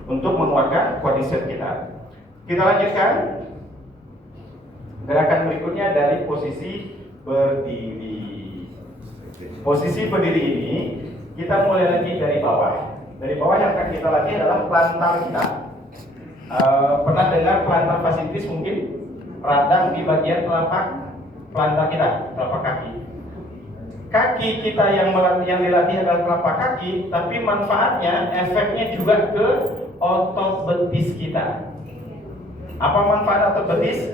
untuk menguatkan quadriceps kita. Kita lanjutkan gerakan berikutnya dari posisi berdiri. Posisi berdiri ini kita mulai lagi dari bawah. Dari bawah yang akan kita latih adalah plantar kita. Pernah dengar plantar fasciitis mungkin? Radang di bagian telapak plantar kita, telapak kaki. Kaki kita yang dilatih adalah telapak kaki, tapi manfaatnya, efeknya juga ke otot betis kita. Apa manfaat otot betis?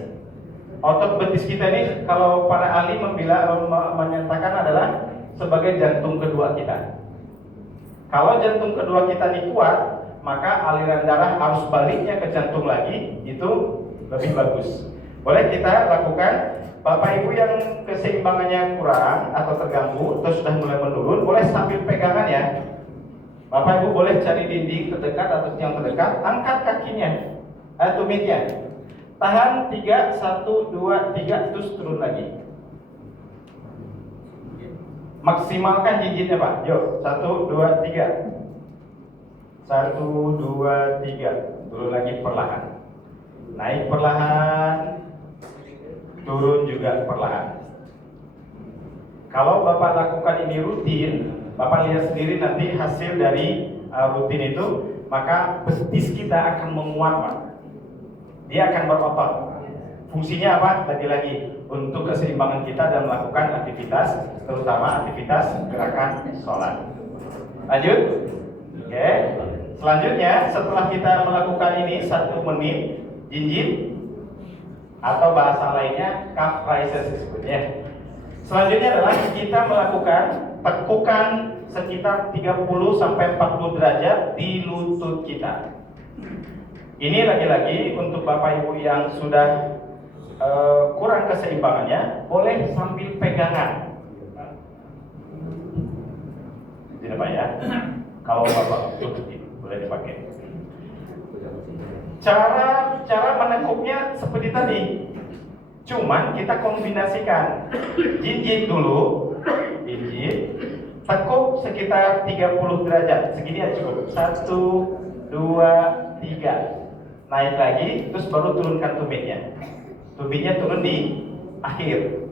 Otot betis kita ini kalau para ahli menyatakan adalah sebagai jantung kedua kita. Kalau jantung kedua kita ini kuat, maka aliran darah arus baliknya ke jantung lagi itu lebih bagus. Boleh kita lakukan. Bapak Ibu yang keseimbangannya kurang atau terganggu atau sudah mulai menurun, boleh sambil pegangan ya. Bapak Ibu boleh cari dinding terdekat atau yang terdekat, angkat kakinya, tumitnya. Tahan 3, 1, 2, 3, terus turun lagi. Maksimalkan jinjitnya Pak. Yuk, 1, 2, 3. 1, 2, 3. Turun lagi perlahan. Naik perlahan. Turun juga perlahan. Kalau Bapak lakukan ini rutin, Bapak lihat sendiri nanti hasil dari rutin itu, maka betis kita akan menguat Pak. Dia akan berotot. Fungsinya apa? Lagi-lagi untuk keseimbangan kita dan melakukan aktivitas, terutama aktivitas gerakan sholat. Lanjut. Oke. Selanjutnya setelah kita melakukan ini 1 menit, jinjit atau bahasa lainnya calf raises disebutnya. Selanjutnya adalah kita melakukan tekukan sekitar 30 sampai 40 derajat di lutut kita. Ini lagi-lagi untuk Bapak Ibu yang sudah kurang keseimbangannya, boleh sambil pegangan. Tidak Pak ya. Kalau Bapak boleh dipakai. Cara menekuknya seperti tadi. Cuman kita kombinasikan. Jinjit dulu, jinjit, tekuk sekitar 30 derajat. Segini aja cukup. 1, 2, 3. Naik lagi, terus baru turunkan tumitnya. Tumitnya turun di akhir.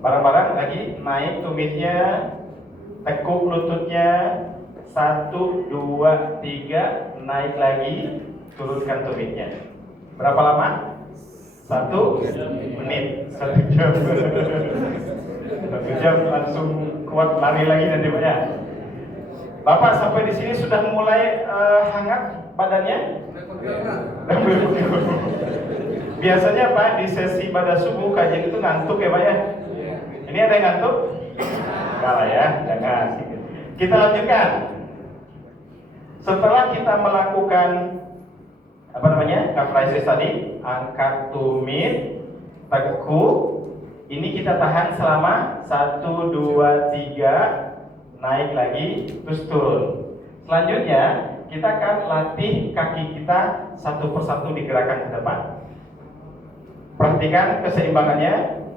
Bareng-bareng lagi, naik tumitnya, tekuk lututnya. 1, 2, 3. Naik lagi, turunkan tumitnya. Berapa lama? 1 menit. 1 jam. 1 jam langsung kuat lari lagi nanti Pak ya. Bapak sampai di sini sudah mulai hangat badannya? Biasanya Pak di sesi pada subuh kajian itu ngantuk ya Pak ya? Ini ada yang ngantuk? Enggak lah ya, jangan. Kita lanjutkan. Setelah kita melakukan calf raises tadi, angkat tumit, tekuk. Ini kita tahan selama 1, 2, 3, naik lagi, terus turun. Selanjutnya kita akan latih kaki kita satu persatu digerakkan ke depan. Perhatikan keseimbangannya,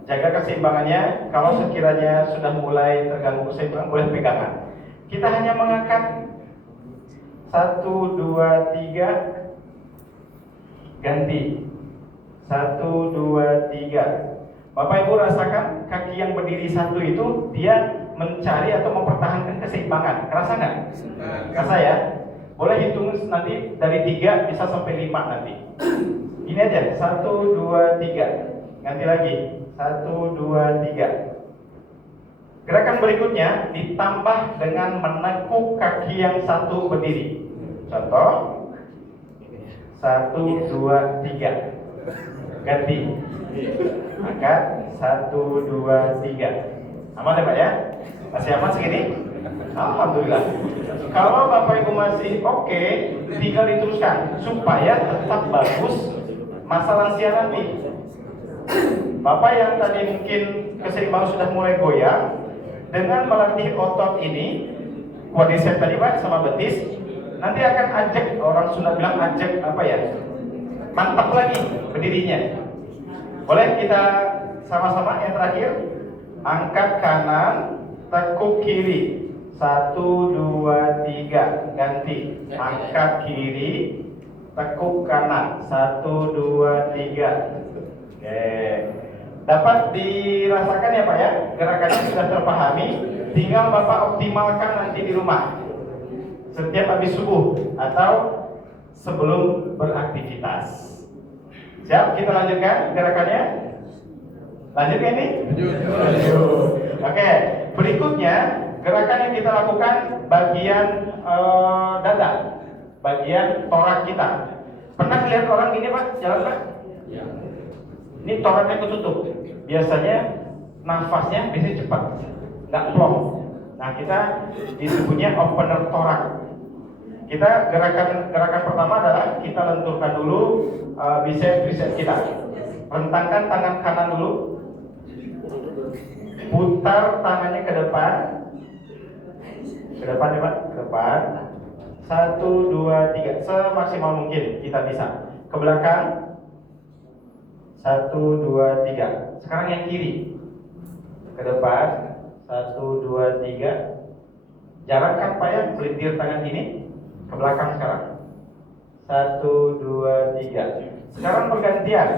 jaga keseimbangannya. Kalau sekiranya sudah mulai terganggu keseimbangan, boleh pegangan. Kita hanya mengangkat 1, 2, 3. Ganti 1, 2, 3. Bapak Ibu rasakan kaki yang berdiri satu itu dia mencari atau mempertahankan keseimbangan. Kerasa nggak? Kerasa ya? Boleh hitung nanti dari 3 bisa sampai 5 nanti. Ini aja 1, 2, 3. Ganti lagi 1, 2, 3. Gerakan berikutnya ditambah dengan menekuk kaki yang satu berdiri. Contoh 1, 2, 3. Ganti. Angkat 1, 2, 3. Aman ya Pak ya? Masih aman segini? Alhamdulillah. Kalau Bapak Ibu masih oke, tinggal diteruskan supaya tetap bagus masa lansia nanti. Bapak yang tadi mungkin keseimbangan sudah mulai goyang, dengan melatih otot ini, quadriceps tadi Pak sama betis, nanti akan ajak, orang Sunda bilang ajak apa ya? Mantap lagi berdirinya. Boleh kita sama-sama yang terakhir, angkat kanan, tekuk kiri. 1, 2, 3. Ganti. Angkat kiri, tekuk kanan. 1, 2, 3. Oke. Dapat dirasakan ya Pak ya? Gerakannya sudah terpahami. Tinggal Bapak optimalkan nanti di rumah. Setiap habis subuh atau sebelum beraktivitas. Siap? Kita lanjutkan gerakannya. Lanjut ini? Lanjut. Oke. Berikutnya gerakan yang kita lakukan bagian dada, bagian torak kita. Pernah lihat orang gini Pak, jalan Pak? Ya. Ini toraknya ketutup. Biasanya nafasnya biasanya cepat, nggak plong. Nah kita disebutnya opener torak. Kita gerakan pertama adalah kita lenturkan dulu bicep kita. Rentangkan tangan kanan dulu. Putar tangannya ke depan. Ke depan ya Pak, ke depan. 1, 2, 3, semaksimal mungkin kita bisa. Ke belakang. 1, 2, 3. Sekarang yang kiri. Ke depan. 1, 2, 3. Jarakkan Pak ya, belintir tangan ini. Ke belakang sekarang. 1, 2, 3. Sekarang pergantian.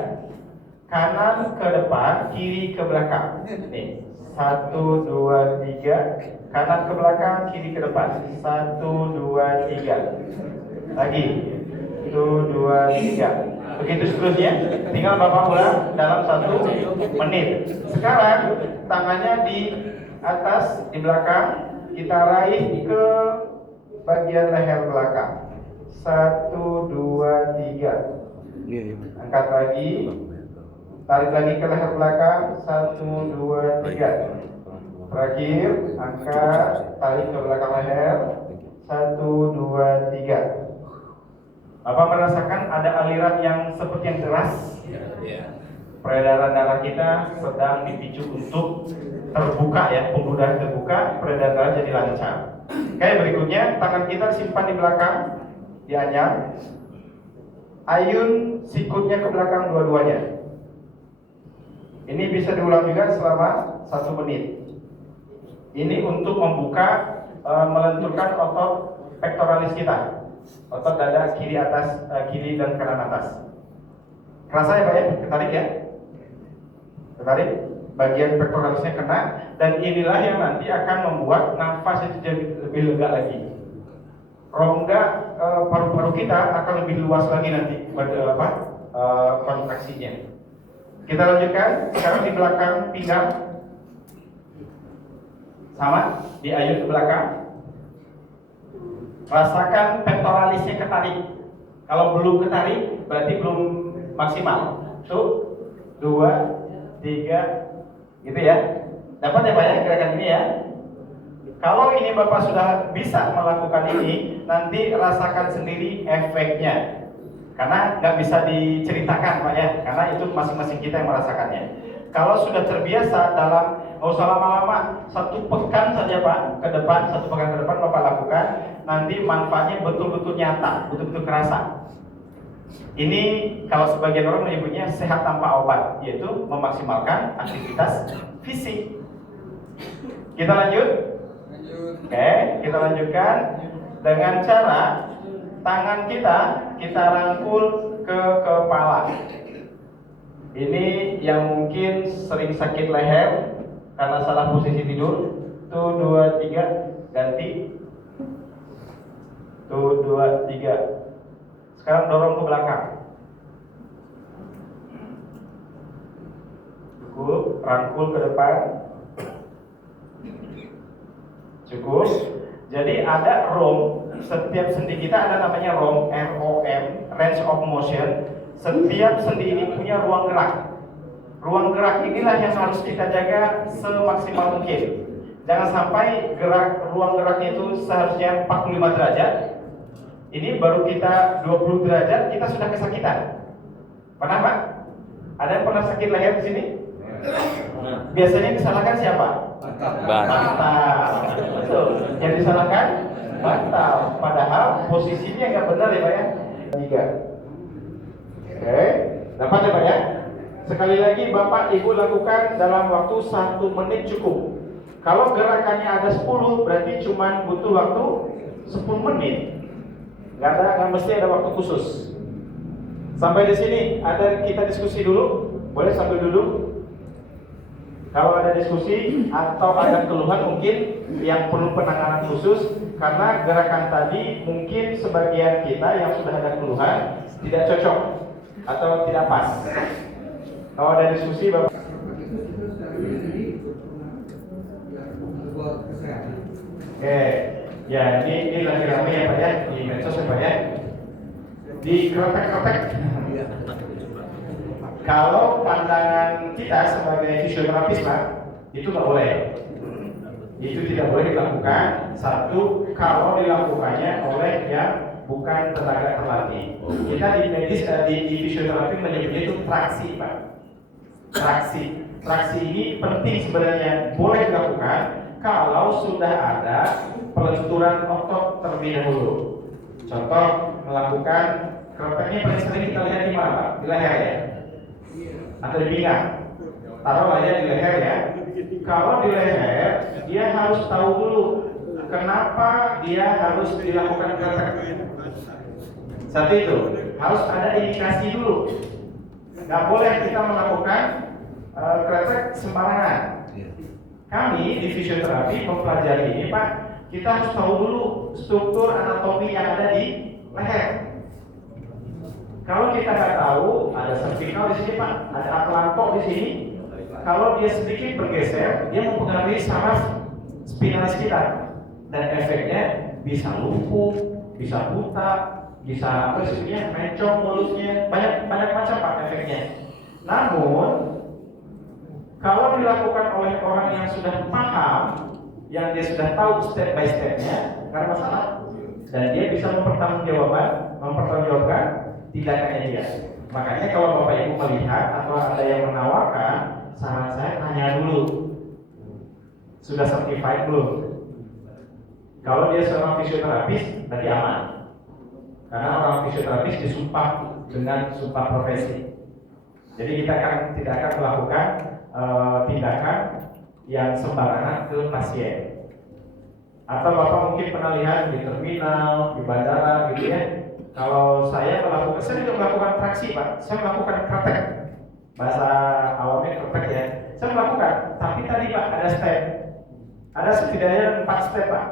Kanan ke depan, kiri ke belakang. Nih. 1, 2, 3. Kanan ke belakang, kiri ke depan. 1, 2, 3. Lagi. 1, 2, 3. Begitu seterusnya. Tinggal Bapak ulang dalam 1 menit. Sekarang tangannya di atas, di belakang. Kita raih ke bagian leher belakang. 1, 2, 3. Angkat lagi. Tarik lagi ke leher belakang. 1, 2, 3. Terakhir, angkat, tarik ke belakang leher. 1, 2, 3. Bapak merasakan ada aliran yang seperti yang deras. Peredaran darah kita sedang dipicu untuk terbuka ya, pembuluh darah terbuka, peredaran darah jadi lancar. Oke, berikutnya tangan kita simpan di belakang, dianyam. Ayun sikutnya ke belakang dua-duanya. Ini bisa diulang juga selama 1 menit. Ini untuk membuka, melenturkan otot pectoralis kita, otot dada kiri atas, kiri dan kanan atas. Kerasa ya Pak ya? Ketarik ya? Ketarik. Bagian pectoralisnya kena, dan inilah yang nanti akan membuat nafas itu jadi lebih lega lagi. Rongga paru-paru kita akan lebih luas lagi nanti kontraksinya. Kita lanjutkan. Sekarang di belakang pinggang. Sama, diayun ke belakang. Rasakan pectoralisnya ketarik. Kalau belum ketarik, berarti belum maksimal. 1, 2, 3, gitu ya. Dapat ya Pak ya gerakan ini ya. Kalau ini Bapak sudah bisa melakukan ini, nanti rasakan sendiri efeknya. Karena nggak bisa diceritakan Pak ya, karena itu masing-masing kita yang merasakannya. Kalau sudah terbiasa dalam, nggak usah lama-lama, 1 pekan saja Pak ke depan, 1 pekan ke depan Bapak lakukan, nanti manfaatnya betul-betul nyata, betul-betul kerasa. Ini kalau sebagian orang menyebutnya sehat tanpa obat, yaitu memaksimalkan aktivitas fisik. Kita lanjut. Oke, kita lanjutkan dengan cara tangan kita rangkul ke kepala. Ini yang mungkin sering sakit leher karena salah posisi tidur. 1, 2, 3, ganti. 1, 2, 3. Sekarang dorong ke belakang. Cukup, rangkul ke depan. Cukup. Jadi ada ROM. Setiap sendi kita ada namanya ROM, ROM, range of motion. Setiap sendi ini punya ruang gerak. Ruang gerak inilah yang harus kita jaga semaksimal mungkin. Jangan sampai ruang geraknya itu seharusnya 45 derajat. Ini baru kita 20 derajat, kita sudah kesakitan. Pernah Pak? Ada yang pernah sakit leher di sini? Biasanya disalahkan siapa? Bantal. Betul. Yang disalahkan bantal. Padahal posisinya nggak benar ya Pak ya. 3. Oke, dapat ya Pak ya? Sekali lagi Bapak Ibu lakukan dalam waktu 1 menit cukup. Kalau gerakannya ada 10, berarti cuma butuh waktu 10 menit. Nggak mesti ada waktu khusus. Sampai di sini kita diskusi dulu. Boleh sambil duduk. Kalau ada diskusi atau ada keluhan mungkin yang perlu penanganan khusus, karena gerakan tadi mungkin sebagian kita yang sudah ada keluhan tidak cocok atau tidak pas. Kalau ada diskusi Bapak. Oke, ya ini lagi ramai ya Pak ya, di medsos ya Pak ya. dikeretek-keretek. Kalau pandangan kita sebagai fisioterapis Pak, itu nggak boleh. Itu tidak boleh dilakukan. Satu, kalau dilakukannya oleh yang bukan tenaga terlatih. Kita di medis di fisioterapi menyebutnya itu traksi Pak. Traksi ini penting sebenarnya, boleh dilakukan kalau sudah ada pelenturan otot terlebih dahulu. Contoh, melakukan kereteknya paling sering kita lihat di mana Pak? Di leher ya? Atau di pinggang? Taruh aja di leher ya. Kalau di leher, dia harus tahu dulu kenapa dia harus dilakukan keretek. Satu itu, harus ada indikasi dulu. Nggak boleh kita melakukan keretek sembarangan. Kami di fisioterapi mempelajari ini Pak, kita harus tahu dulu struktur anatomi yang ada di leher. Kalau kita nggak tahu, ada cervical di sini Pak, ada atlantok di sini. Kalau dia sedikit bergeser, dia mempengaruhi saraf spinalis kita, dan efeknya bisa lumpuh, bisa buta, bisa apa sih, mencong mulutnya, banyak macam Pak efeknya. Namun kalau dilakukan oleh orang yang sudah paham, yang dia sudah tahu step by stepnya, nggak ada masalah, dan dia bisa mempertanggungjawabkan tindakannya dia. Makanya kalau Bapak Ibu melihat atau ada yang menawarkan, saran saya tanya dulu, sudah certified belum? Kalau dia seorang fisioterapis, berarti aman. Karena orang fisioterapis disumpah dengan sumpah profesi. Jadi kita tidak akan melakukan tindakan yang sembarangan ke pasien. Atau Bapak mungkin pernah lihat di terminal, di bandara gitu ya. Kalau saya juga melakukan traksi Pak, saya melakukan keretek. Bahasa awalnya keretek ya. Saya melakukan, tapi tadi Pak ada step. Ada setidaknya 4 step Pak.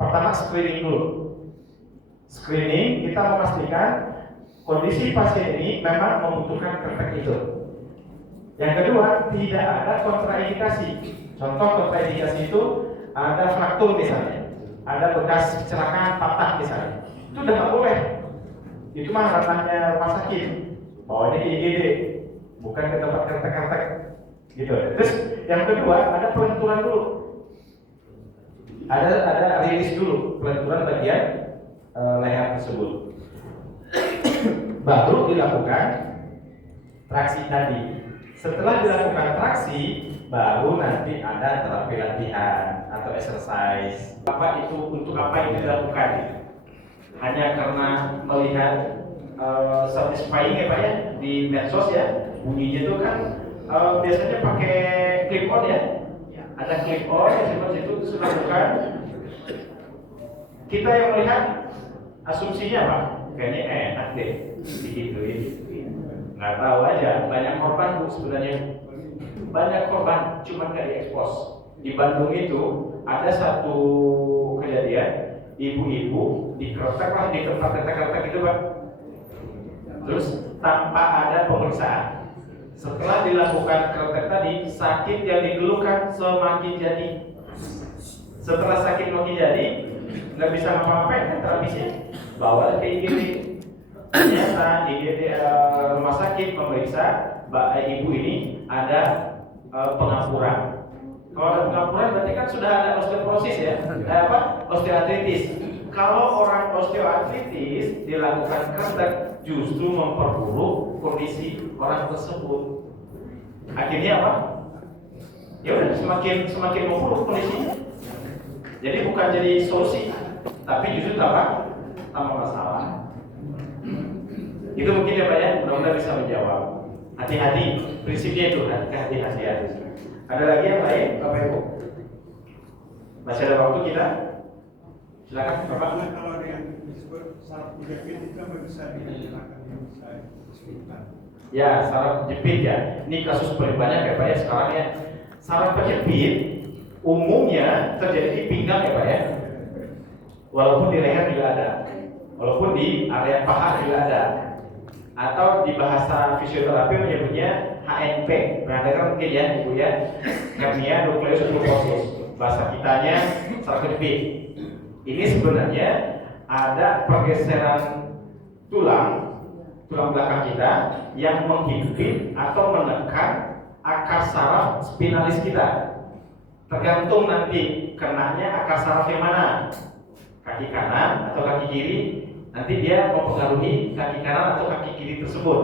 Pertama screening dulu. Screening, kita memastikan kondisi pasien ini memang membutuhkan keretek itu. Yang kedua, tidak ada kontraindikasi. Contoh kontraindikasi itu ada fraktur misalnya, ada bekas kecelakaan patah misalnya. Itu udah nggak boleh. Itu mah ranahnya rumah sakit. Bawanya ke IGD, bukan ke tempat keretek-keretek. Gitu. Terus yang kedua, ada pelenturan dulu. Ada rilis dulu, pelenturan bagian leher tersebut. Baru dilakukan traksi tadi. Setelah dilakukan traksi, baru nanti ada terapi latihan atau exercise. Apa itu, untuk apa itu dilakukan? Hanya karena melihat satisfying ya Pak ya di medsos ya, bunyinya itu kan biasanya pakai clip on ya. Ada clip on yang seperti itu sudah bukan. Kita yang melihat asumsinya Pak, kayaknya enak deh digituin. Nggak tahu aja, banyak korban Bu sebenarnya. Banyak korban, cuma nggak diekspos. Di Bandung itu ada satu kejadian, ibu-ibu dikeretek lah di tempat keretek-keretek itu Pak. Terus tanpa ada pemeriksaan. Setelah dilakukan keretek tadi, sakit yang dikeluhkan semakin jadi. Setelah sakit makin jadi, nggak bisa ngapa-ngapain kan terapisnya. Bawa ke IGD. Ternyata IGD rumah sakit memeriksa ibu ini ada pengapuran. Kalau ada pengapuran berarti kan sudah ada osteoporosis ya, osteoartritis. Kalau orang osteoartritis dilakukan keretek justru memperburuk kondisi orang tersebut. Akhirnya apa? Ya udah semakin memburuk kondisinya. Jadi bukan jadi solusi, tapi justru tambah masalah. Itu mungkin ya Pak ya, mudah-mudahan bisa menjawab. Hati-hati, prinsipnya itu hati-hati. Ada lagi yang lain, Bapak Ibu? Masih ada waktu kita? Silakan Bapak. Kalau yang disebut saraf kejepit itu bisa digunakan yang bisa disebutkan. Ya, saraf kejepit ya. Ini kasus paling banyak ya Pak ya sekarang ya. Saraf kejepit umumnya terjadi di pinggang ya Pak ya. Walaupun di leher juga ada. Walaupun di area paha juga ada. Atau di bahasa fisioterapi menyebutnya HNP. Pernah dengar mungkin ya Ibu ya. Hernia nucleus pulposus. Bahasa kitanya saraf kejepit. Ini sebenarnya ada pergeseran tulang belakang kita yang menghimpit atau menekan akar saraf spinalis kita. Tergantung nanti kenanya akar saraf yang mana, kaki kanan atau kaki kiri, nanti dia mempengaruhi kaki kanan atau kaki kiri tersebut.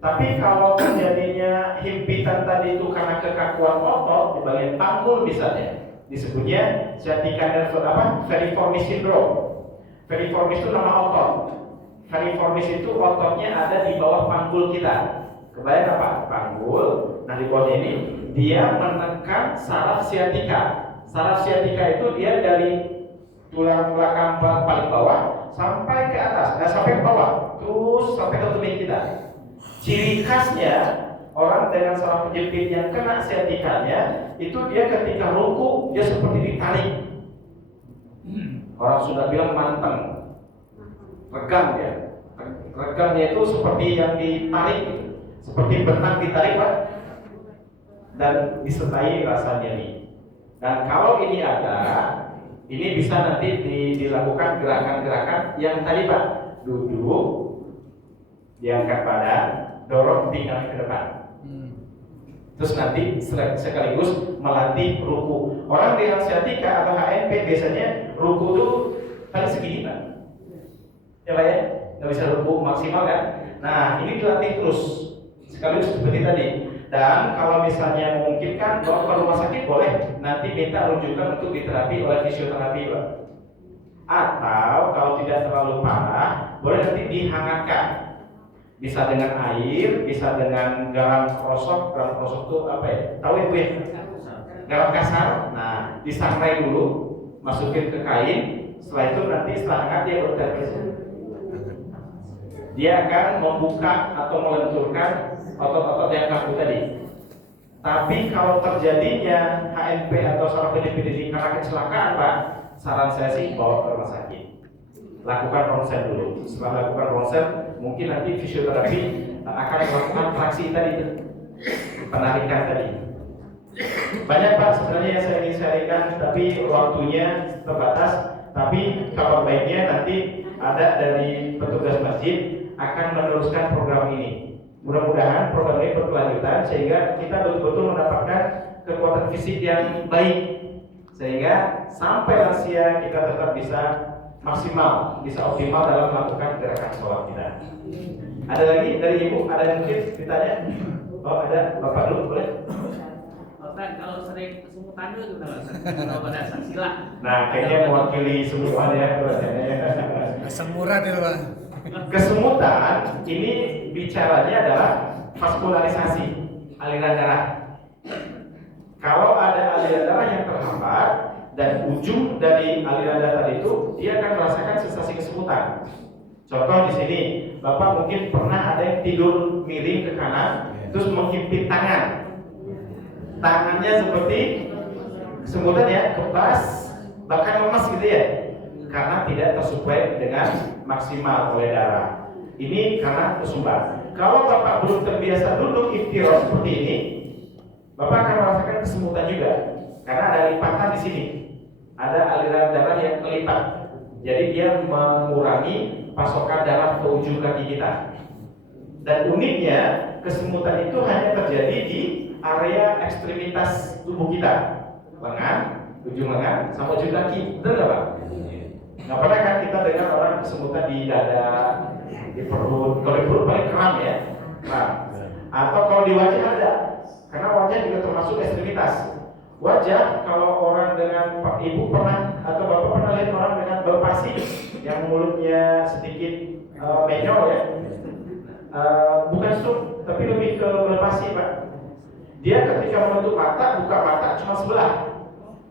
Tapi kalau terjadinya himpitan tadi itu karena kekakuan otot di bagian panggul misalnya, disebutnya sciatica nervosa veriformis syndrome. Veriformis itu nama otot. Veriformis itu ototnya ada di bawah panggul kita. Kebayang apa? Panggul. Nah di bawahnya ini dia menekan saraf sciatica. Saraf sciatica itu dia dari tulang belakang paling bawah sampai ke atas, sampai ke bawah, terus sampai ke tumit kita. Ciri khasnya orang dengan saraf penjepit yang kena sciaticanya itu dia ketika ruku dia seperti ditarik. Orang sudah bilang manteng, regang dia. Regangnya itu seperti yang ditarik, seperti benang ditarik Pak, dan disertai rasa nyeri. Dan kalau ini ada, ini bisa nanti dilakukan gerakan-gerakan yang tadi Pak, duduk, diangkat badan, dorong pinggang ke depan. Terus nanti sekaligus melatih ruku. Orang dengan sciatica atau HNP biasanya ruku itu paling segini Pak. Ya Pak ya, nggak bisa ruku maksimal kan? Nah ini dilatih terus sekaligus seperti tadi. Dan kalau misalnya memungkinkan bawa ke rumah sakit boleh, nanti minta rujukan untuk diterapi oleh fisioterapi Pak. Atau kalau tidak terlalu parah, boleh nanti dihangatkan. Bisa dengan air, bisa dengan garam krosok. Garam krosok itu apa ya? Tahu ya Bu ya? Garam kasar. Nah, disangrai dulu, masukin ke kain. Setelah itu nanti setelah hangat dia bertetes. Dia akan membuka atau melenturkan otot-otot yang kaku tadi. Tapi kalau terjadinya HNP atau saraf penjepit ini karena kecelakaan Pak, saran saya sih bawa ke rumah sakit. Lakukan ronsen dulu. Setelah lakukan ronsen, mungkin nanti fisioterapi akan melakukan traksi tadi, penarikan tadi. Banyak Pak sebenarnya yang saya ingin sharingkan, tapi waktunya terbatas. Tapi kabar baiknya nanti ada dari petugas masjid akan meneruskan program ini. Mudah-mudahan program ini berkelanjutan sehingga kita betul-betul mendapatkan kekuatan fisik yang baik, sehingga sampai lansia kita tetap bisa maksimal, bisa optimal dalam melakukan gerakan sholat kita. Ada lagi dari Ibu? Ada yang mungkin ditanya? Oh ada, Bapak dulu boleh? Ustaz, kalau sering kesemutan itu gimana Ustaz? Kalau pada saksila. Nah kayaknya mewakili semua ya dosennya. Kesemuran itu Pak. Kesemutan ini bicaranya adalah vaskularisasi, aliran darah. Kalau ada aliran darah yang terhambat dan ujung dari aliran darah itu, dia akan merasakan sensasi kesemutan. Contoh di sini, Bapak mungkin pernah ada yang tidur miring ke kanan, terus menghimpit tangan. Tangannya seperti kesemutan ya, kebas, bahkan lemas gitu ya, karena tidak tersuplai dengan maksimal oleh darah. Ini karena kesumbat. Kalau Bapak belum terbiasa duduk iftirah seperti ini, Bapak akan merasakan kesemutan juga, karena ada lipatan di sini. Ada aliran darah yang kelipat, jadi dia mengurangi pasokan darah ke ujung kaki kita. Dan uniknya kesemutan itu hanya terjadi di area ekstremitas tubuh kita, lengan, ujung lengan, sama ujung kaki. Betul nggak Pak? Nggak pernah kan kita dengar orang kesemutan di dada, di perut. Kalau di perut paling kram ya. Nah, atau kalau di wajah ada, karena wajah juga termasuk ekstremitas. Wajah, kalau orang dengan Ibu pernah atau Bapak pernah lihat orang dengan belpasi yang mulutnya sedikit menyol ya, bukan stroke tapi lebih ke belpasi Pak. Dia ketika menutup mata, buka mata cuma sebelah.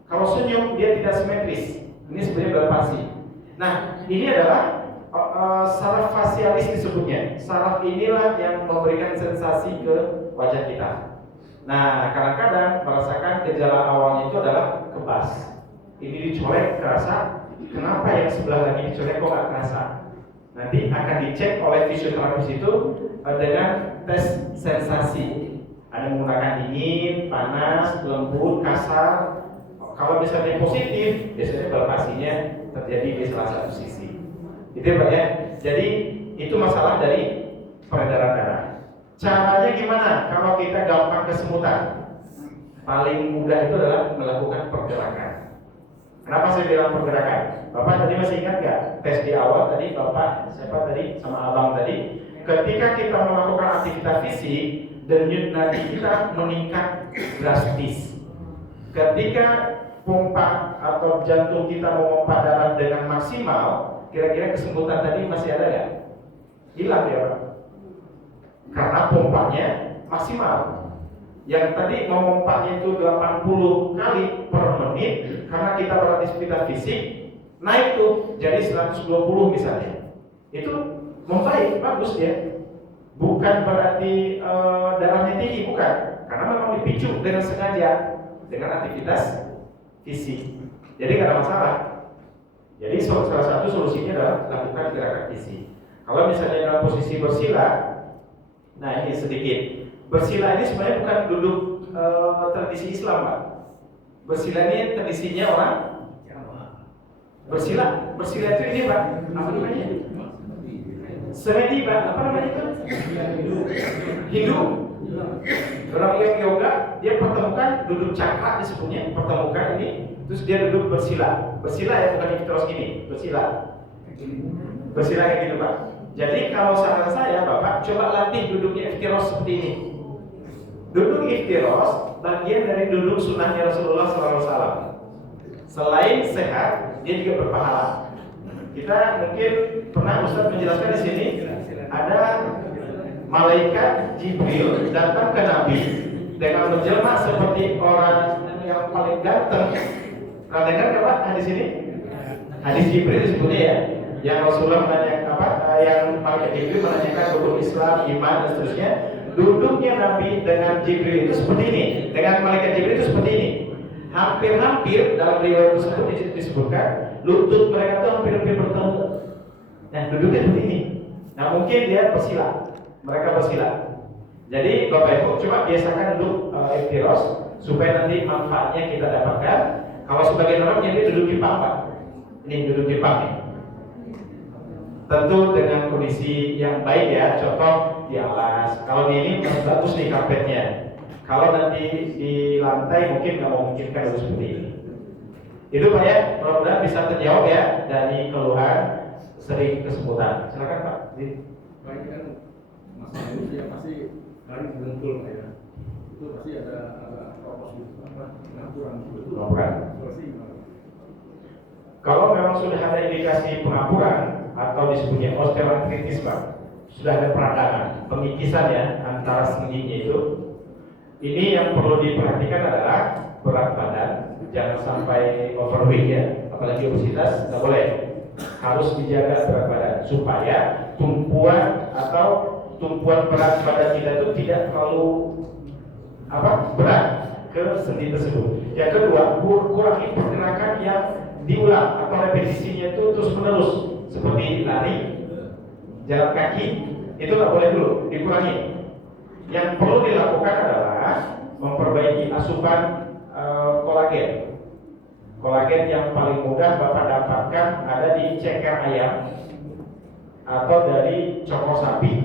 Kalau senyum dia tidak simetris. Ini sebenarnya belpasi. Nah, ini adalah saraf fasialis disebutnya. Saraf inilah yang memberikan sensasi ke wajah kita. Nah, kadang-kadang merasakan gejala awalnya itu adalah kebas. Ini dicolek kerasa, kenapa yang sebelah lagi dicolek kok nggak kerasa? Nanti akan dicek oleh fisioterapis itu dengan tes sensasi. Ada menggunakan dingin, panas, lembut, kasar. Kalau misalnya positif, biasanya belpasinya terjadi di salah satu sisi. Itu Pak ya. Jadi itu masalah dari peredaran darah. Caranya gimana? Kalau kita gampang kesemutan, paling mudah itu adalah melakukan pergerakan. Kenapa saya bilang pergerakan? Bapak tadi masih ingat nggak tes di awal tadi Bapak siapa tadi sama Abang tadi? Ketika kita melakukan aktivitas fisik, denyut nadi kita meningkat drastis. Ketika pompa atau jantung kita memompa darah dengan maksimal, kira-kira kesemutan tadi masih ada nggak? Hilang ya Pak? Karena pompanya maksimal. Yang tadi memompanya itu 80 kali per menit, karena kita beraktivitas fisik, naik tuh jadi 120 misalnya. Itu membaik, bagus ya. Bukan berarti darahnya tinggi, bukan. Karena memang dipicu dengan sengaja dengan aktivitas fisik. Jadi nggak ada masalah. Jadi salah satu solusinya adalah lakukan gerakan fisik. Kalau misalnya dalam posisi bersila, nah ini sedikit. Bersila ini sebenarnya bukan duduk tradisi Islam, Pak. Bersila ini tradisinya orang bersila itu ini, Pak. Apa namanya? Semedi, Pak. Apa namanya itu? Hindu. Orang yang yoga, dia pertemukan duduk cakra disebutnya, pertemukan ini, terus dia duduk bersila. Bersila ya, bukan terus gini, bersila. Bersila kayak gitu, Pak. Jadi kalau saran saya, Bapak, coba latih duduknya iftiros seperti ini. Duduk iftiros bagian dari duduk sunnahnya Rasulullah SAW. Selain sehat, dia juga berpahala. Kita mungkin pernah Ustaz menjelaskan di sini ada malaikat Jibril datang ke Nabi dengan menjelma seperti orang yang paling ganteng. Pernah dengar nggak Pak hadis ini? Hadis Jibril disebutnya ya, yang Rasulullah menanyakan apa? Yang malaikat Jibril menanyakan rukun Islam, iman dan seterusnya. Duduknya Nabi dengan Jibril itu seperti ini, dengan malaikat Jibril itu seperti ini. Hampir-hampir dalam riwayat tersebut disebutkan lutut mereka itu hampir-hampir bertemu. Nah, duduknya seperti ini. Nah, mungkin dia bersila, mereka bersila. Jadi Bapak Ibu coba biasakan duduk iftiros supaya nanti manfaatnya kita dapatkan. Kalau sebagian orang jadi duduk di pangkat, ini duduk di pangkat. Tentu dengan kondisi yang baik ya, contoh di alas. Kalau di ini bagus nih karpetnya. Kalau nanti di lantai mungkin nggak memungkinkan harus seperti ini. Itu Pak ya, mudah-mudahan bisa terjawab ya dari keluhan sering kesemutan. Silakan Pak. Baik kan, masalah itu ya pasti kali bengkul Pak ya. Itu pasti ada propos gitu, pengaturan gitu. Kalau memang sudah ada indikasi pengapuran atau disebutnya osteoartritis Pak, sudah ada peradangan, pengikisan ya antara sendinya itu. Ini yang perlu diperhatikan adalah berat badan, jangan sampai overweight ya, apalagi obesitas nggak boleh. Harus dijaga berat badan supaya tumpuan berat badan kita itu tidak terlalu berat ke sendi tersebut. Yang kedua, kurangi pergerakan yang diulang atau repetisinya itu terus menerus, seperti lari, jalan kaki, itu nggak boleh dulu, dikurangi. Yang perlu dilakukan adalah memperbaiki asupan kolagen. Kolagen yang paling mudah Bapak dapatkan ada di ceker ayam atau dari cokor sapi,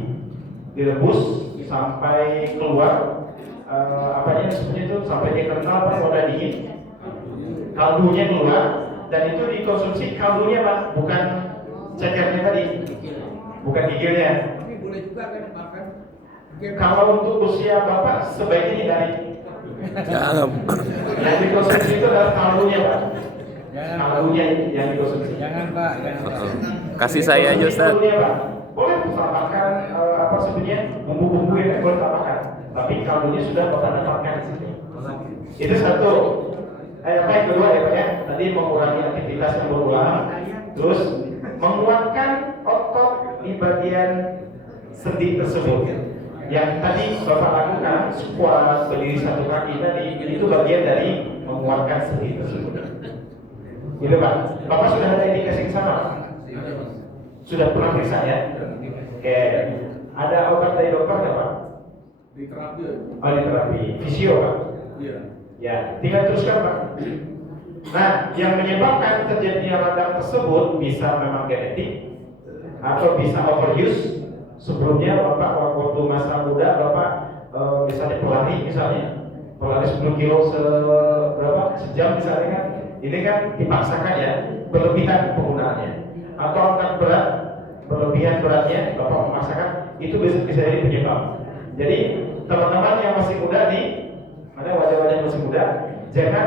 direbus sampai keluar sebenarnya itu sampai dia kental Pak, udah dingin, kaldunya keluar, dan itu dikonsumsi kaldunya Pak, bukan cekernya tadi, bukan gigilnya. Tapi boleh juga kan makan. Kalau untuk usia Bapak sebaiknya hindari. Yang dikonsumsi itu adalah kaldunya Pak. Kaldunya yang dikonsumsi. Jangan Pak, Kasih saya aja Ustaz. Kaldunya Pak. Boleh tambahkan bumbu-bumbu yang boleh tambahkan. Tapi kaldunya sudah Bapak dapatkan di sini. Itu satu. Yang kedua ya Pak ya. Tadi mengurangi aktivitas yang berulang. Terus menguatkan otot di bagian sendi tersebut. Yang tadi Bapak lakukan squat, berdiri satu kaki tadi, itu bagian dari menguatkan sendi tersebut. Gitu Pak. Bapak sudah ada indikasi ke sana? Sudah pernah periksa ya? Oke. Ada obat dari dokter nggak Pak? Di terapi. Oh di terapi. Fisio Pak? Iya. Ya, tinggal teruskan Pak. Nah, yang menyebabkan terjadinya radang tersebut bisa memang genetik, atau bisa overuse. Sebelumnya Bapak waktu masa muda Bapak misalnya pelari 10 kilo sejam misalnya kan, ini kan dipaksakan ya, berlebihan penggunaannya, atau angkat berat berlebihan beratnya Bapak memaksakan, itu bisa jadi penyebab. Jadi teman-teman yang masih muda nih, ada wajah-wajah masih muda, jangan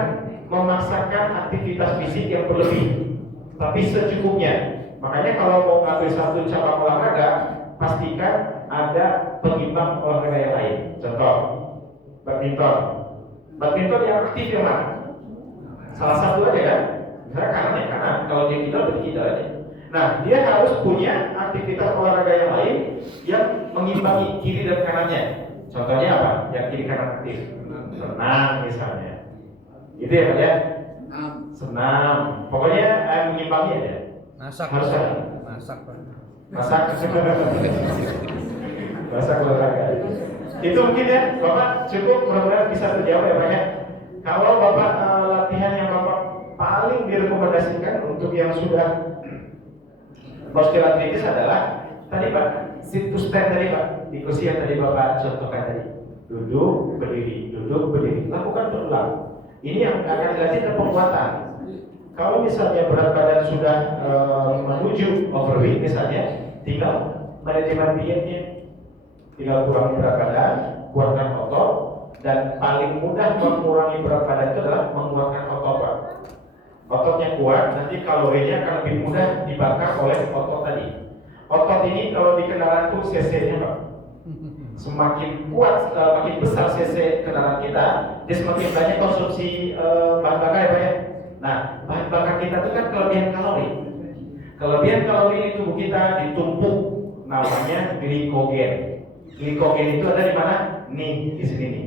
memaksakan aktivitas fisik yang berlebih, tapi secukupnya. Makanya kalau mau ngambil satu cabang olahraga, pastikan ada pengimbang olahraga yang lain. Contoh, badminton. Badminton yang aktif yang mana? Salah satu aja kan? Misalnya kanannya kanan, kalau dia kita berarti kita aja. Nah, dia harus punya aktivitas olahraga yang lain yang mengimbangi kiri dan kanannya. Contohnya apa? Yang kiri kanan aktif. Senam misalnya. Itu ya Pak ya? Senam. Pokoknya mengimbangi aja. Masak. Harus ada. Masak, Pak. Masak. Masak olahraga. Itu mungkin ya, Bapak cukup mudah-mudahan bisa terjawab ya Pak ya. Kalau Bapak latihan yang Bapak paling direkomendasikan untuk yang sudah osteoartritis adalah tadi Pak, sit to stand tadi Pak, di kursi yang tadi Bapak contohkan tadi. Duduk, berdiri, lakukan berulang. Ini yang akan dilatih penguatan. Kalau misalnya berat badan sudah menuju overweight misalnya, tinggal manajemen dietnya, tinggal kurangi berat badan, kuatkan otot, dan paling mudah mengurangi berat badan itu adalah menguatkan otot Pak. Ototnya kuat, nanti kalorinya akan lebih mudah dibakar oleh otot tadi. Otot ini kalau di kendaraan itu cc-nya Pak, semakin kuat, makin besar cc kendaraan kita, dia semakin banyak konsumsi bahan bakar ya Pak ya. Nah, bahan bakar kita itu kan kelebihan kalori. Kelebihan kalori di tubuh kita ditumpuk, namanya glikogen. Glikogen itu ada di mana? Nih, di sini nih.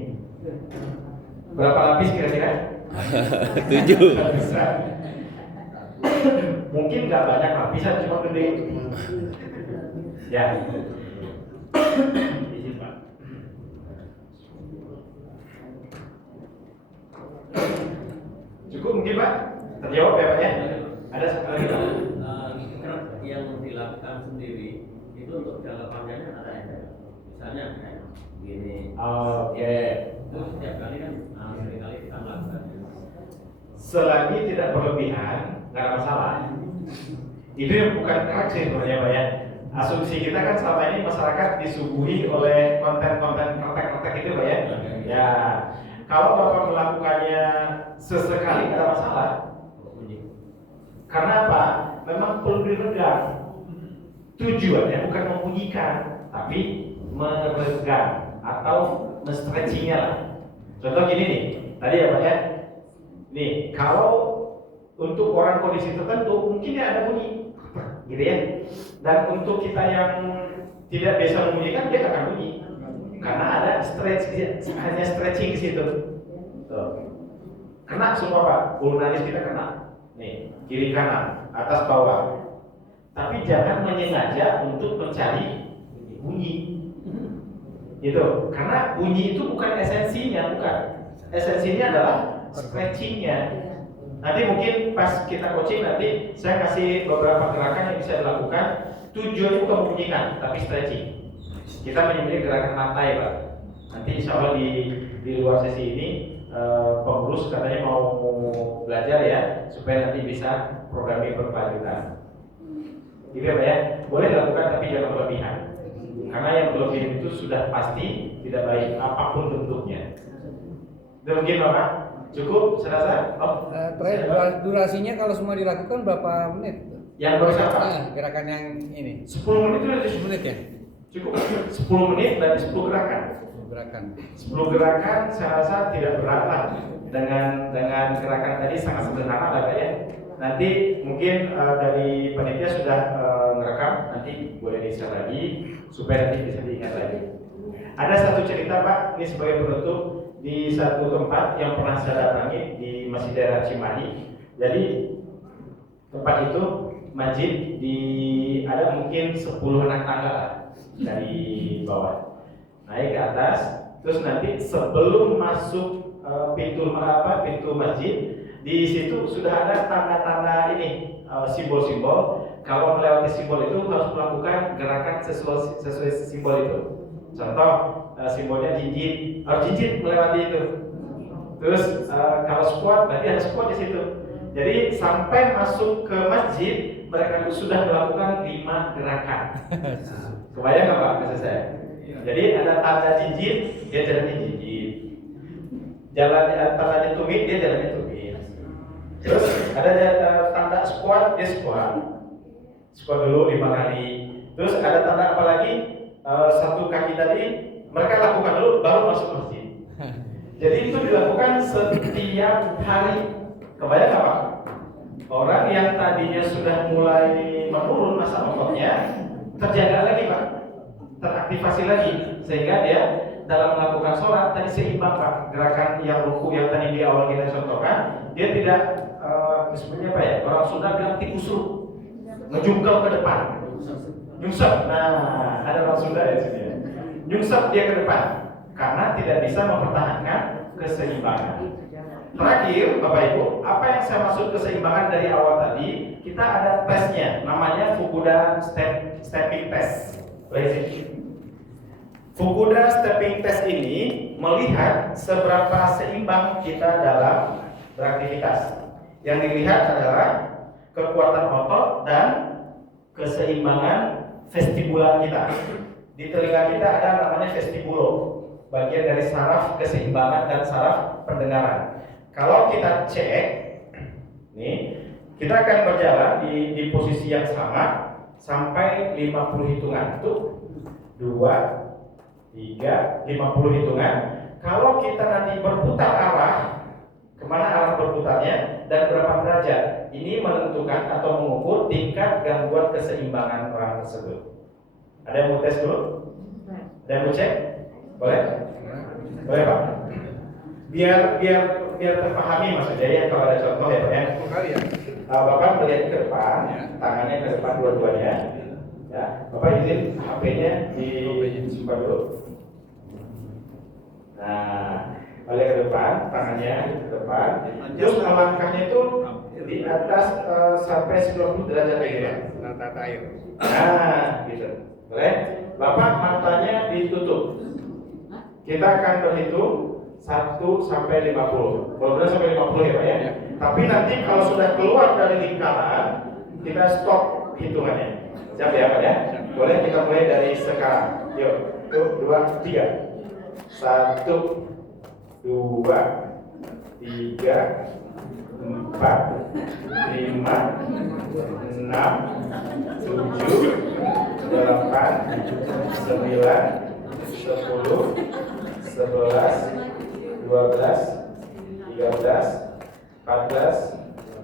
Berapa lapis kira-kira? 7. Besar. Mungkin nggak banyak lapisan, cuma gede. Ya. Izin Pak. Cukup mungkin Pak? Terjawab ya Pak ya? Ada sekali lagi Pak? Yang dilakukan sendiri itu untuk jangka panjangnya ada yang misalnya kayak gini. Oke. Itu setiap kali kan seringkali kita melakukan. Selagi tidak berlebihan, nggak ada masalah. Itu yang bukan karakter sebenarnya Pak ya. Asumsi kita kan selama ini masyarakat disuguhi oleh konten-konten kretek-kretek itu Pak ya. Ya, kalau Bapak melakukannya sesekali nggak ada masalah. Karena apa? Memang perlu diredam. Tujuannya bukan membunyikan, tapi meredam atau men-stretchingnya lah. Contoh gini nih, tadi ya Pak ya. Nih, kalau untuk orang kondisi tertentu mungkin ya ada bunyi, gitu ya. Dan untuk kita yang tidak bisa membunyikan dia nggak akan bunyi, karena ada stretch, hanya stretching di situ. Tuh. Kena semua Pak, bulu nadi kita kena. Nih, kiri kanan, atas bawah. Tapi jangan menyengaja untuk mencari bunyi. Itu, karena bunyi itu bukan esensinya, bukan. Esensinya adalah stretchingnya. Nanti mungkin pas kita coaching nanti saya kasih beberapa gerakan yang bisa dilakukan. Tujuannya bukan membunyikan, tapi stretching. Kita menyebutnya gerakan lantai Pak. Nanti insya Allah di luar sesi ini pengurus katanya mau belajar ya, supaya nanti bisa programming berkelanjutan. Gitu ya Pak ya. Boleh dilakukan tapi jangan berlebihan. Karena yang berlebihan itu sudah pasti tidak baik apapun bentuknya. Mungkin Bapak cukup serasa? Durasinya kalau semua dilakukan berapa menit? Yang berapa? Gerakan yang ini 10 menit itu ada 10 menit ya? cukup 10 menit dan 10 gerakan. 10 gerakan saya rasa tidak berat lah. Dengan gerakan tadi sangat sederhana lah Pak ya. Nanti mungkin dari panitia sudah merekam, nanti boleh di-share lagi supaya nanti bisa diingat lagi. Ada satu cerita Pak, ini sebagai penutup, di satu tempat yang pernah saya datangi di masih daerah Cimahi. Jadi tempat itu masjid ada mungkin 10 anak tangga lah, dari bawah naik ke atas, terus nanti sebelum masuk pintu masjid, di situ sudah ada tanda-tanda ini simbol-simbol. Kalau melewati simbol itu harus melakukan gerakan sesuai simbol itu. Contoh simbolnya jinjit, harus jinjit melewati itu. Terus kalau squat berarti harus squat di situ. Jadi sampai masuk ke masjid mereka sudah melakukan 5 gerakan. Kebayang nggak Pak maksud saya? Jadi ada tanda jinjit, dia jalannya jinjit. Tandanya tumit, dia jalannya tumit. Terus ada tanda squat, dia squat. Squat dulu 5 kali. Terus ada tanda apa lagi? 1 kaki tadi mereka lakukan dulu baru masuk masjid. Jadi itu dilakukan setiap hari. Kebayang nggak Pak? Orang yang tadinya sudah mulai menurun masa ototnya terjaga lagi Pak, teraktivasi lagi sehingga dia dalam melakukan sholat tadi seimbang Pak. Gerakan yang ruku yang tadi di awal kita contohkan, dia tidak sebenarnya apa ya? Orang Sunda bilang tikusuk, ngejungkel ke depan, nyungsep. Nah, ada orang Sunda ya sini. Nyungsep dia ke depan karena tidak bisa mempertahankan keseimbangan. Terakhir, Bapak Ibu, apa yang saya maksud keseimbangan dari awal tadi? Kita ada tesnya, namanya Fukuda Stepping Test. Fukuda Stepping Test ini melihat seberapa seimbang kita dalam beraktivitas. Yang dilihat adalah kekuatan otot dan keseimbangan vestibular kita. Di telinga kita ada namanya vestibulo, bagian dari saraf keseimbangan dan saraf pendengaran. Kalau kita cek, nih, kita akan berjalan di posisi yang sama sampai 50 hitungan. Tuh, 2, 3, 50 hitungan. Kalau kita nanti berputar arah, kemana arah berputarnya dan berapa derajat, ini menentukan atau mengukur tingkat gangguan keseimbangan orang tersebut. Ada yang mau tes dulu? Ada yang mau cek? Boleh? Boleh Pak? Biar terpahami maksudnya ya, kalau ada contoh ya Pak ya. Bapak melihat ke depan, tangannya ke depan dua-duanya. Ya, Bapak izin HP-nya disimpan dulu. Nah, balik ke depan, tangannya ke depan. Terus melangkahnya itu di atas sampai 90 derajat gitu ya. Nah, gitu. Boleh? Bapak matanya ditutup. Kita akan berhitung 1 sampai 50. Mudah-mudahan sampai 50 ya Pak ya. Tapi nanti kalau sudah keluar dari lingkaran, kita stop hitungannya. Siap ya Pak ya? Boleh kita mulai dari sekarang. Yuk, 1, 2, 3. 1, 2, 3, 4, 5, 6, 7, 8, 9, 10, 11, 12, 13, 14,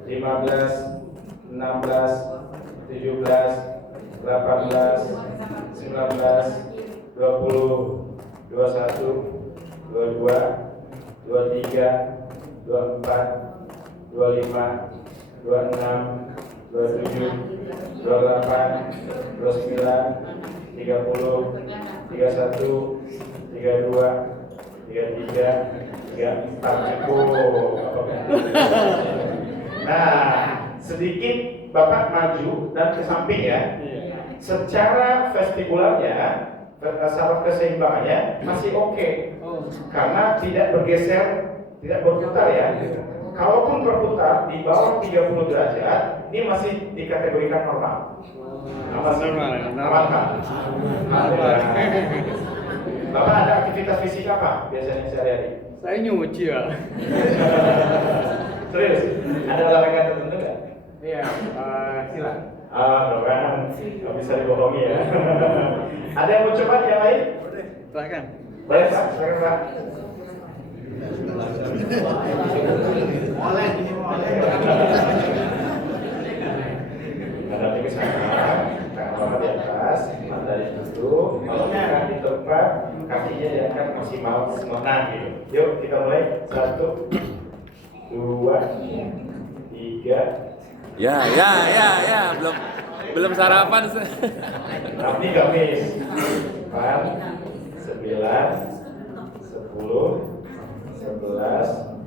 15, 16, 17, 18, 19, 20, 21, 22, 23, 24, 25, 26, 27, 28, 29, 30, 31, 32, 33, 34, cukup. Nah, sedikit Bapak maju dan ke samping ya. Secara vestibularnya, saraf keseimbangannya masih oke, karena tidak bergeser, tidak berputar ya. Kalaupun berputar di bawah 30 derajat, ini masih dikategorikan normal. Aman Pak? Bapak ada aktivitas fisik apa biasanya sehari-hari? Saya nyuci ya. Serius? Ada olahraga tertentu nggak? Iya, silat. Kan nggak bisa dibohongi ya. Ada yang mau coba yang lain? Silakan. Boleh Pak, silakan Pak. Ada di sana, tangan Bapak di atas, mata ditutup, kalau di tempat, kakinya diangkat maksimal semena gitu. Yuk kita mulai. 1, 2, 3. Ya, belum sarapan. Tapi gamis. 4, 9, 10, 11,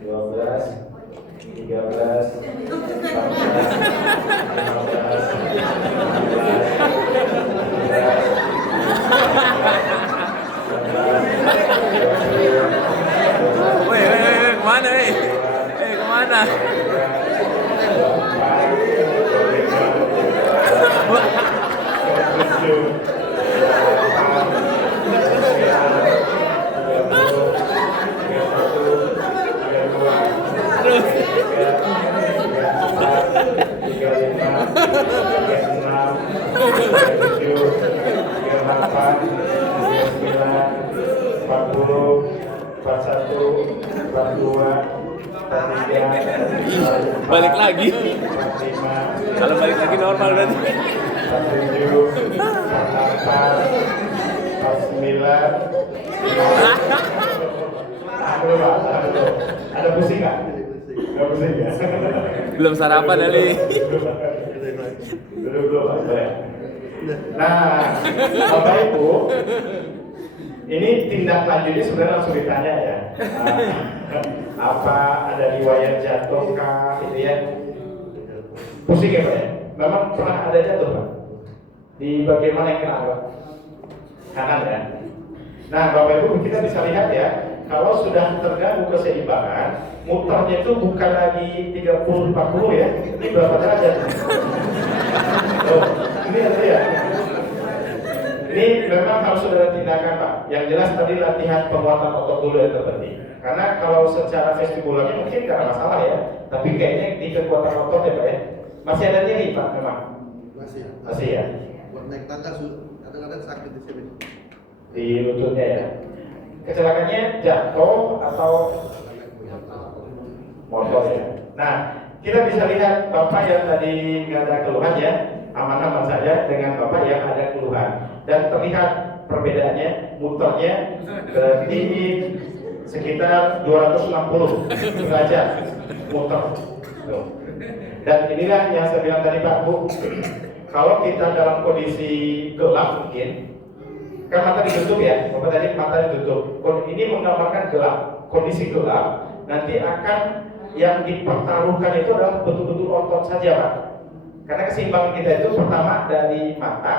12, 13, Kemana, kemana? Balik lagi. Kalau balik lagi normal berarti. 47, 49. Ada pusing nggak? Nggak pusing ya? Belum sarapan Ali. Belum. Nah, Bapak Ibu, ini tindak lanjutnya sebenarnya langsung ditanya ya. Apa ada riwayat jatuh kah, gitu ya? Pusing ya Pak ya? Memang pernah ada jatuh Pak? Di bagian mana yang kena Pak? Kanan ya? Nah Bapak Ibu kita bisa lihat ya, kalau sudah terganggu keseimbangan, muternya itu bukan lagi 30-40 ya, ini berapa derajat? Oh, ini ada ya? Ini memang harus sudah ada tindakan Pak. Yang jelas tadi latihan penguatan otot dulu yang terpenting. Karena kalau secara vestibularnya mungkin nggak ada masalah ya, tapi kayaknya di kekuatan otot ya Pak ya. Masih ada nyeri Pak memang? Masih ya? Buat naik tangga kadang-kadang sakit di sini. Di lututnya ya. Kecelakaannya jatuh atau motor ya. Nah, kita bisa lihat Bapak yang tadi nggak ada keluhan ya, aman-aman saja dengan Bapak yang ada keluhan. Dan terlihat perbedaannya, muternya berarti sekitar 260 derajat muter. Tuh. Dan inilah yang saya bilang tadi Pak Bu, kalau kita dalam kondisi gelap mungkin, kan mata ditutup ya, Bapak tadi mata ditutup. Ini menggambarkan gelap, kondisi gelap. Nanti akan yang dipertaruhkan itu adalah betul-betul otot saja Pak. Karena keseimbangan kita itu pertama dari mata,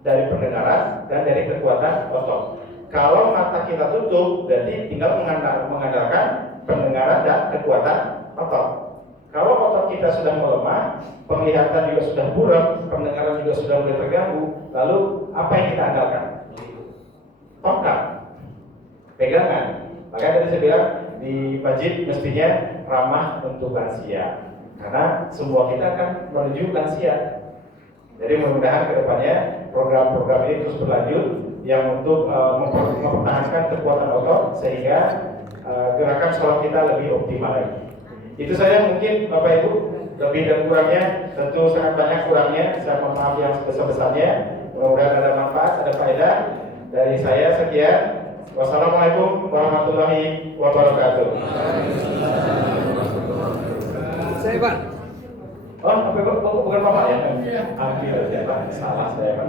dari pendengaran, dan dari kekuatan otot. Kalau mata kita tutup, berarti tinggal mengandalkan pendengaran dan kekuatan otot. Kalau otot kita sudah melemah, penglihatan juga sudah buram, pendengaran juga sudah mulai terganggu, lalu apa yang kita andalkan? Tongkat, pegangan. Makanya tadi saya bilang di masjid mestinya ramah untuk lansia, karena semua kita akan menuju lansia. Jadi mudah-mudahan kedepannya program-program ini terus berlanjut yang untuk mempertahankan kekuatan otot sehingga gerakan sholat kita lebih optimal lagi. Itu saja mungkin Bapak Ibu, lebih dan kurangnya tentu sangat banyak kurangnya. Saya mohon maaf yang sebesar-besarnya. Mudah-mudahan ada manfaat, ada faedah. Dari saya sekian. Wassalamualaikum warahmatullahi wabarakatuh. Saya Pak. Oh, bukan Bapak ya? Ambil ya Pak, salah saya Pak.